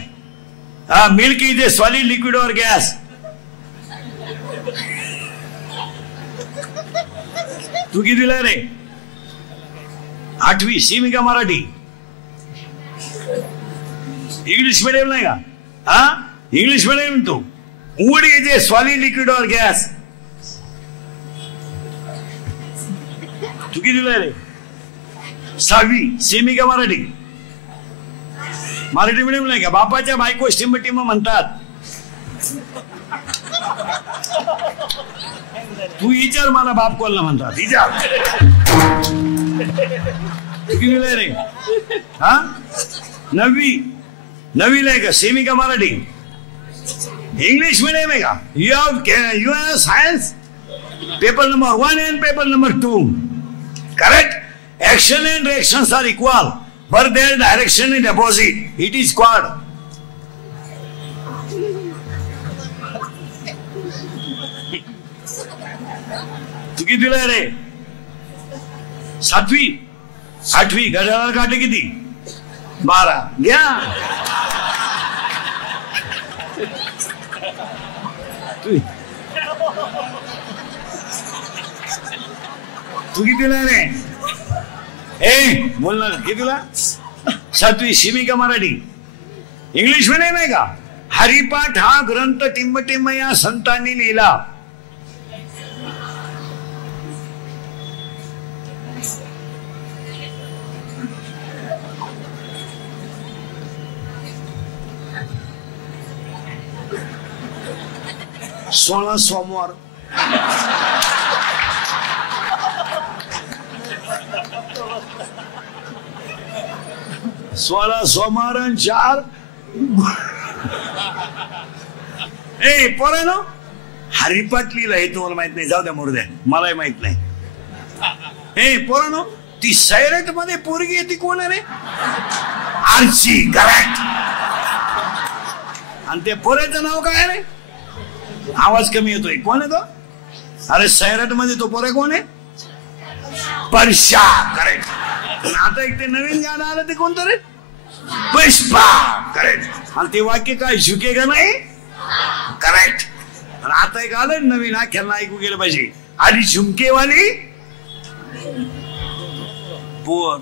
हा milk is a solid liquid और गॅस. तू कितीला रे? 8वी. सेमी का मराठी? इंग्लिश मीडियम नाही का? हा इंग्लिश मीडियम. तो would is a solid liquid और गॅस. तू कितीला रे? 6वी. सेमी का मराठी? मराठी मीडियम नाही का? बापाच्या बायको टिम म्हणतात. तू विचार मला बाप कोणला म्हणतात विचार. कितीला रे? हा 9वीला आहे का? सेमी का मराठी? इंग्लिश मीडियम आहे का? You have science. Paper number 1 and paper number 2. Correct. Action and reactions are equal, but their direction is opposite. It is quad. तू कितीला रे? 7वी. 8वी. घड्याळाला काटे किती? 12. घ्या. तू कितीला रे? बोल ना कितीला? 7वी. सेमी का मराठी? इंग्लिश मीडियम आहे का? हरिपाठ हा ग्रंथ टिंब या संतांनी लिहिला. सोळा सोमवार. सोळा सोमवार 4. पोरांनो हरिपाठ लिहिला हे तुम्हाला माहित नाही. जाऊ द्या मोरू द्या. मलाही माहित नाही. पोरांनो ती सैरट मध्ये पोरगी येते कोण आहे रे? आरची. करेक्ट. आणि ते पोऱ्याचं नाव काय रे? आवाज कमी येतोय. कोण आहे तो? अरे सैरट मध्ये तो पोरे कोण आहे? परशा. करेक्ट. आता एक ते नवीन गाणं आलं ते कोणतं रे? पुष्पा. करेक्ट. आणि ते वाक्य काय झुके का नाही? करेक्ट. आणि आता एक आलं नवीन आख्यांना ऐकू गेलं पाहिजे. आणि झुमकेवाली पोर.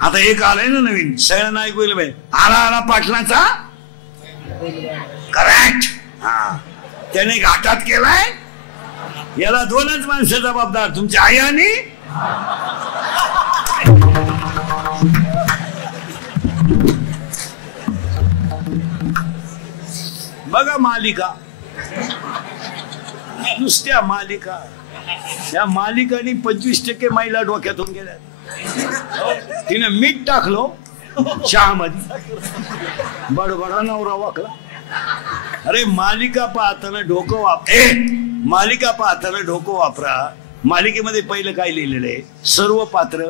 आता एक आलंय ना नवीन, सगळ्यांना ऐकू येईल बाई, आला आला पाटलाचा करेक्ट. हा, त्याने घाटात केलाय. याला दोनच माणसं जबाबदार, तुमची आई आणि बघा मालिका, नुसत्या मालिका. या मालिकांनी 25% महिला डोक्यातून गेल्या. तिने मीठ टाकलो चहामध्ये, बडबडा नवरा वाकला. अरे मालिका पाहताना डोकं मालिका पाहताना डोकं वापरा. मालिकेमध्ये पहिलं काय लिहिलेलं आहे, सर्व पात्र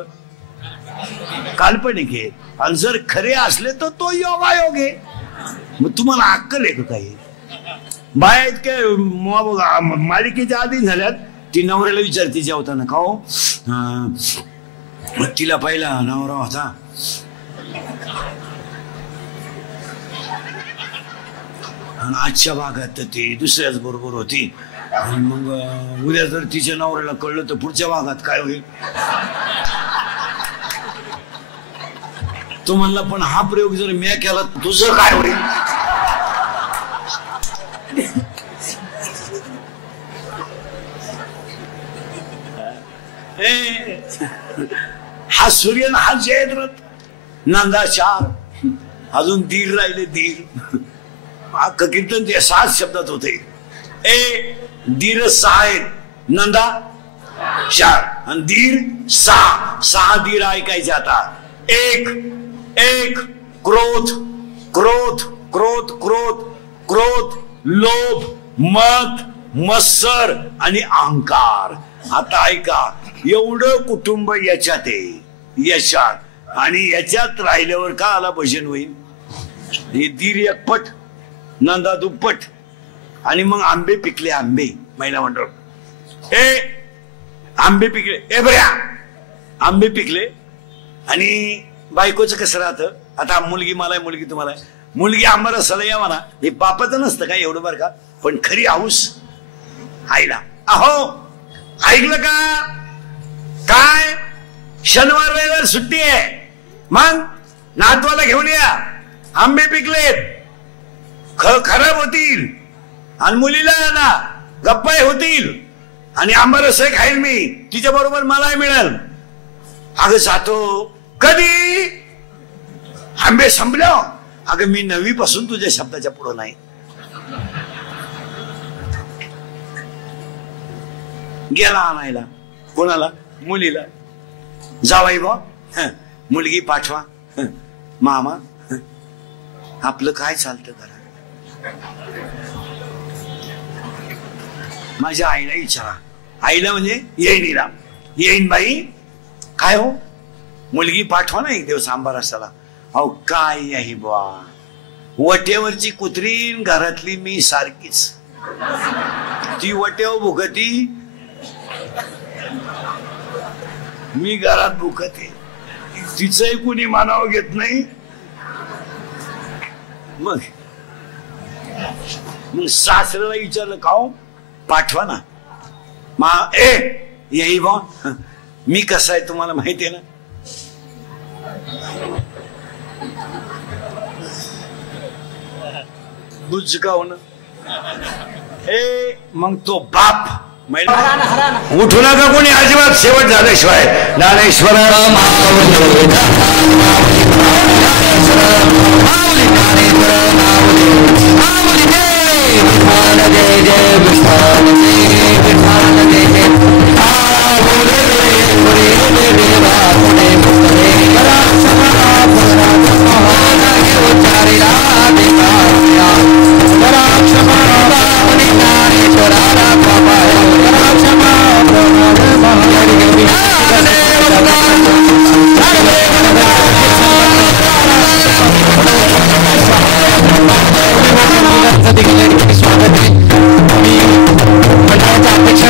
काल्पनिक आहे आणि जर खरे असले तर तो योगायोग आहे. मग तुम्हाला अक्कल आहे का काही? बाया इतक्या मालिकेच्या आधी झाल्यात. ती नवऱ्याला विचारते जेवताना, का हो तिला पहिला नवरा होता, आणि आजच्या भागात तर ती दुसऱ्याच बरोबर होती, आणि मग उद्या जर तिच्या नवऱ्याला कळलं तर पुढच्या भागात काय होईल? तो म्हणला पण हा प्रयोग जर मी केला तुझं काय होईल? हा सूर्यन हा जयद्रथ, नंदा 4, अजून दीर राहिले दीर. कीर्तन ते 7 शब्दात होते. दीर 6 आहेत, नंदा 4 आणि दीर 6 दीर ऐकायचे. आता एक क्रोध क्रोध क्रोध क्रोध क्रोध, लोभ, मद, मत्सर आणि अहंकार. आता ऐका, एवढं कुटुंब याच्यात आहे, याच्यात, आणि याच्यात राहिल्यावर का आला भजन होईल? हे दीर एकपट, नंदा दुप्पट, आणि मग आंबे पिकले. आंबे महिला मंडळ, आंबे पिकले, बऱ्या आंबे पिकले. आणि बायकोचं कसं राहतं, आता मुलगी मला आहे, मुलगी तुम्हाला आहे, मुलगी आंबा रसाला या म्हणा, हे पापाचं नसतं काय एवढं बरं का, पण खरी हाऊस आईला. अहो ऐकलं का? काय शनिवार रविवार सुट्टी आहे, मग नातवाला घेऊन या, आंबे पिकलेत, खराब होतील, आणि मुलीला ना गप्पा होतील, आणि आंबा रस खाईल मी, तिच्या बरोबर मलाही मिळेल. अगं जातो कधी? आंबे संपलं. अगं मी 9वी पासून तुझ्या शब्दाच्या पुढं नाही. गेला आणायला कोणाला? मुलीला. जावाई बा मुलगी पाठवा. मामा आपलं काय चालतं करा. माझ्या आईला विचारा. आईला म्हणजे येईनीला. येईन बाई काय हो, मुलगी पाठवा ना एक दिवस आंबा रसाला. अहो काय आहे बा, वट्यावरची कुत्री घरातली मी सारखीच. ती वट्यावर भुकती, मी घरात भुकते. तिचंही कुणी मानावं घेत नाही. मग सासऱ्याला विचारलं का हो पाठवा ना. येई बा मी कसं आहे तुम्हाला माहिती आहे ना. बुजगावणं. मग तो बाप उठू नका कोणी अजिबात, शेवट झाल्याशिवाय. ज्ञानेश्वर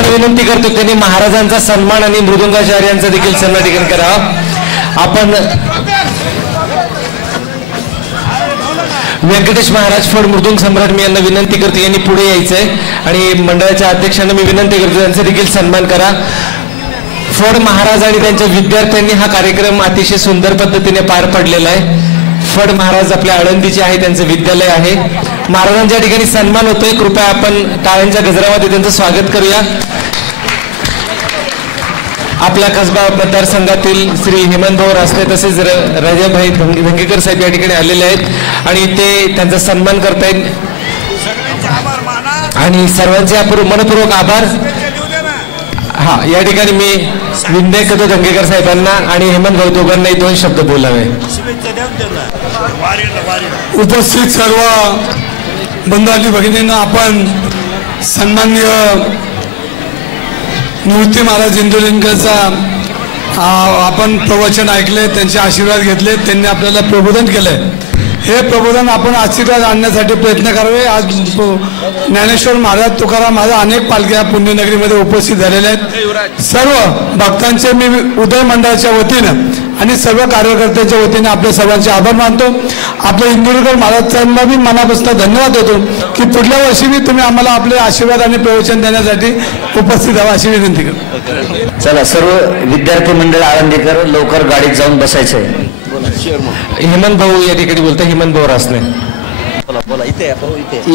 विनंती करतो त्यांनी महाराजांचा सन्मान आणि मृदुंगाचार्यांचा देखील सन्मान करावा. आपण व्यंकटेश महाराज फड मृदुंग सम्राट मी यांना विनंती करतो यांनी पुढे यायचंय, आणि मंडळाच्या अध्यक्षांना मी विनंती करतो त्यांचा देखील सन्मान करा. फड महाराज आणि त्यांच्या विद्यार्थ्यांनी हा कार्यक्रम अतिशय सुंदर पद्धतीने पार पडलेला आहे. फड महाराज आपल्या आळंदीचे आहे, त्यांचं विद्यालय आहे. महाराजांच्या ठिकाणी सन्मान होतोय, कृपया आपण टाळ्यांच्या गजरामध्ये त्यांचं स्वागत करूया. आपल्या कसबा मतदारसंघातील श्री हेमंत भाऊ रासने तसेच राजाभाई धंगेकर साहेब या ठिकाणी आलेले आहेत आणि ते त्यांचा सन्मान करतायत आणि सर्वांचे मनपूर्वक आभार. हा, या ठिकाणी मी विनय करतो धंगेकर साहेबांना आणि हेमंत भाऊ दोघांनाही 2 शब्द बोलावे. उपस्थित सर्व बंधू भगिनींना आपण सन्माननीय मूर्ती महाराज इंदुरीकरचा आपण प्रवचन ऐकले, त्यांचे आशीर्वाद घेतले, त्यांनी आपल्याला प्रबोधन केलंय. हे प्रबोधन आपण आशीर्वाद आणण्यासाठी प्रयत्न करावे. आज ज्ञानेश्वर महाराज तुकाराम महाराज अनेक पालख्या पुण्यनगरीमध्ये उपस्थित झालेल्या आहेत. सर्व भक्तांचे मी उदय मंडळाच्या वतीनं आणि सर्व कार्यकर्त्यांच्या वतीने आपल्या सर्वांचे आभार मानतो. आपल्या इंदुरीकर महाराजांना मी मनापासून धन्यवाद देतो की पुढल्या वर्षी मी तुम्ही आम्हाला आपले आशीर्वाद आणि प्रवचन देण्यासाठी उपस्थित व्हावं अशी विनंती करतो. चला, सर्व विद्यार्थी मंडळ आळंदीकर लवकर गाडीत जाऊन बसायचंय. हेमंत भाऊ या ठिकाणी बोलतात, हेमंत भाऊ रासने.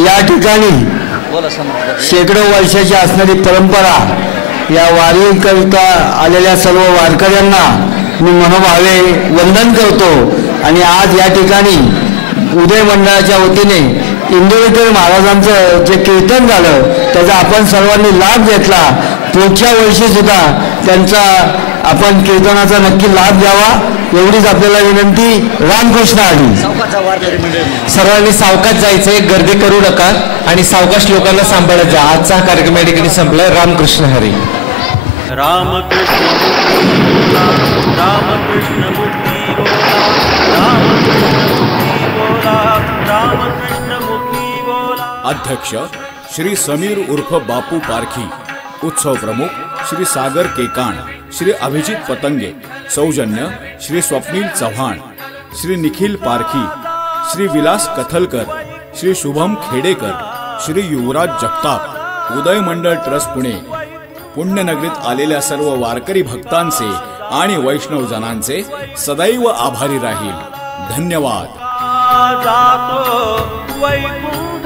या ठिकाणी शेकडो वर्षाची असणारी परंपरा, या वारीकरिता आलेल्या सर्व वारकऱ्यांना मी मनोभावे वंदन करतो. आणि आज या ठिकाणी उदय मंडळाच्या वतीने इंदुरीकर महाराजांचं जे कीर्तन झालं त्याचा आपण सर्वांनी लाभ घेतला. पुढच्या वर्षी सुद्धा त्यांचा आपण कीर्तनाचा नक्की लाभ घ्यावा एवढीच आपल्याला विनंती. रामकृष्ण हरी. सर्वांनी सावकाश जायचंय, गर्दी करू नका आणि सावकाश लोकांना सांभाळत जा. आजचा हा कार्यक्रम या ठिकाणी संपलाय. रामकृष्ण हरी. रामकृष्ण रामकृष्ण मुखी बोला, रामकृष्ण मुखी बोला. अध्यक्ष श्री समीर उर्फ बापू पारखी, उत्सव प्रमुख श्री सागर केकाण, श्री अभिजित पतंगे, सौजन्य श्री स्वप्नील चव्हाण, श्री निखिल पारखी, श्री विलास कथलकर, श्री शुभम खेडेकर, श्री युवराज जगताप. उदय मंडळ ट्रस्ट पुणे पुण्यनगरीत आलेल्या सर्व वारकरी भक्तांचे आणि वैष्णवजनांचे सदैव आभारी राहील. धन्यवाद. जातो वैकुंठ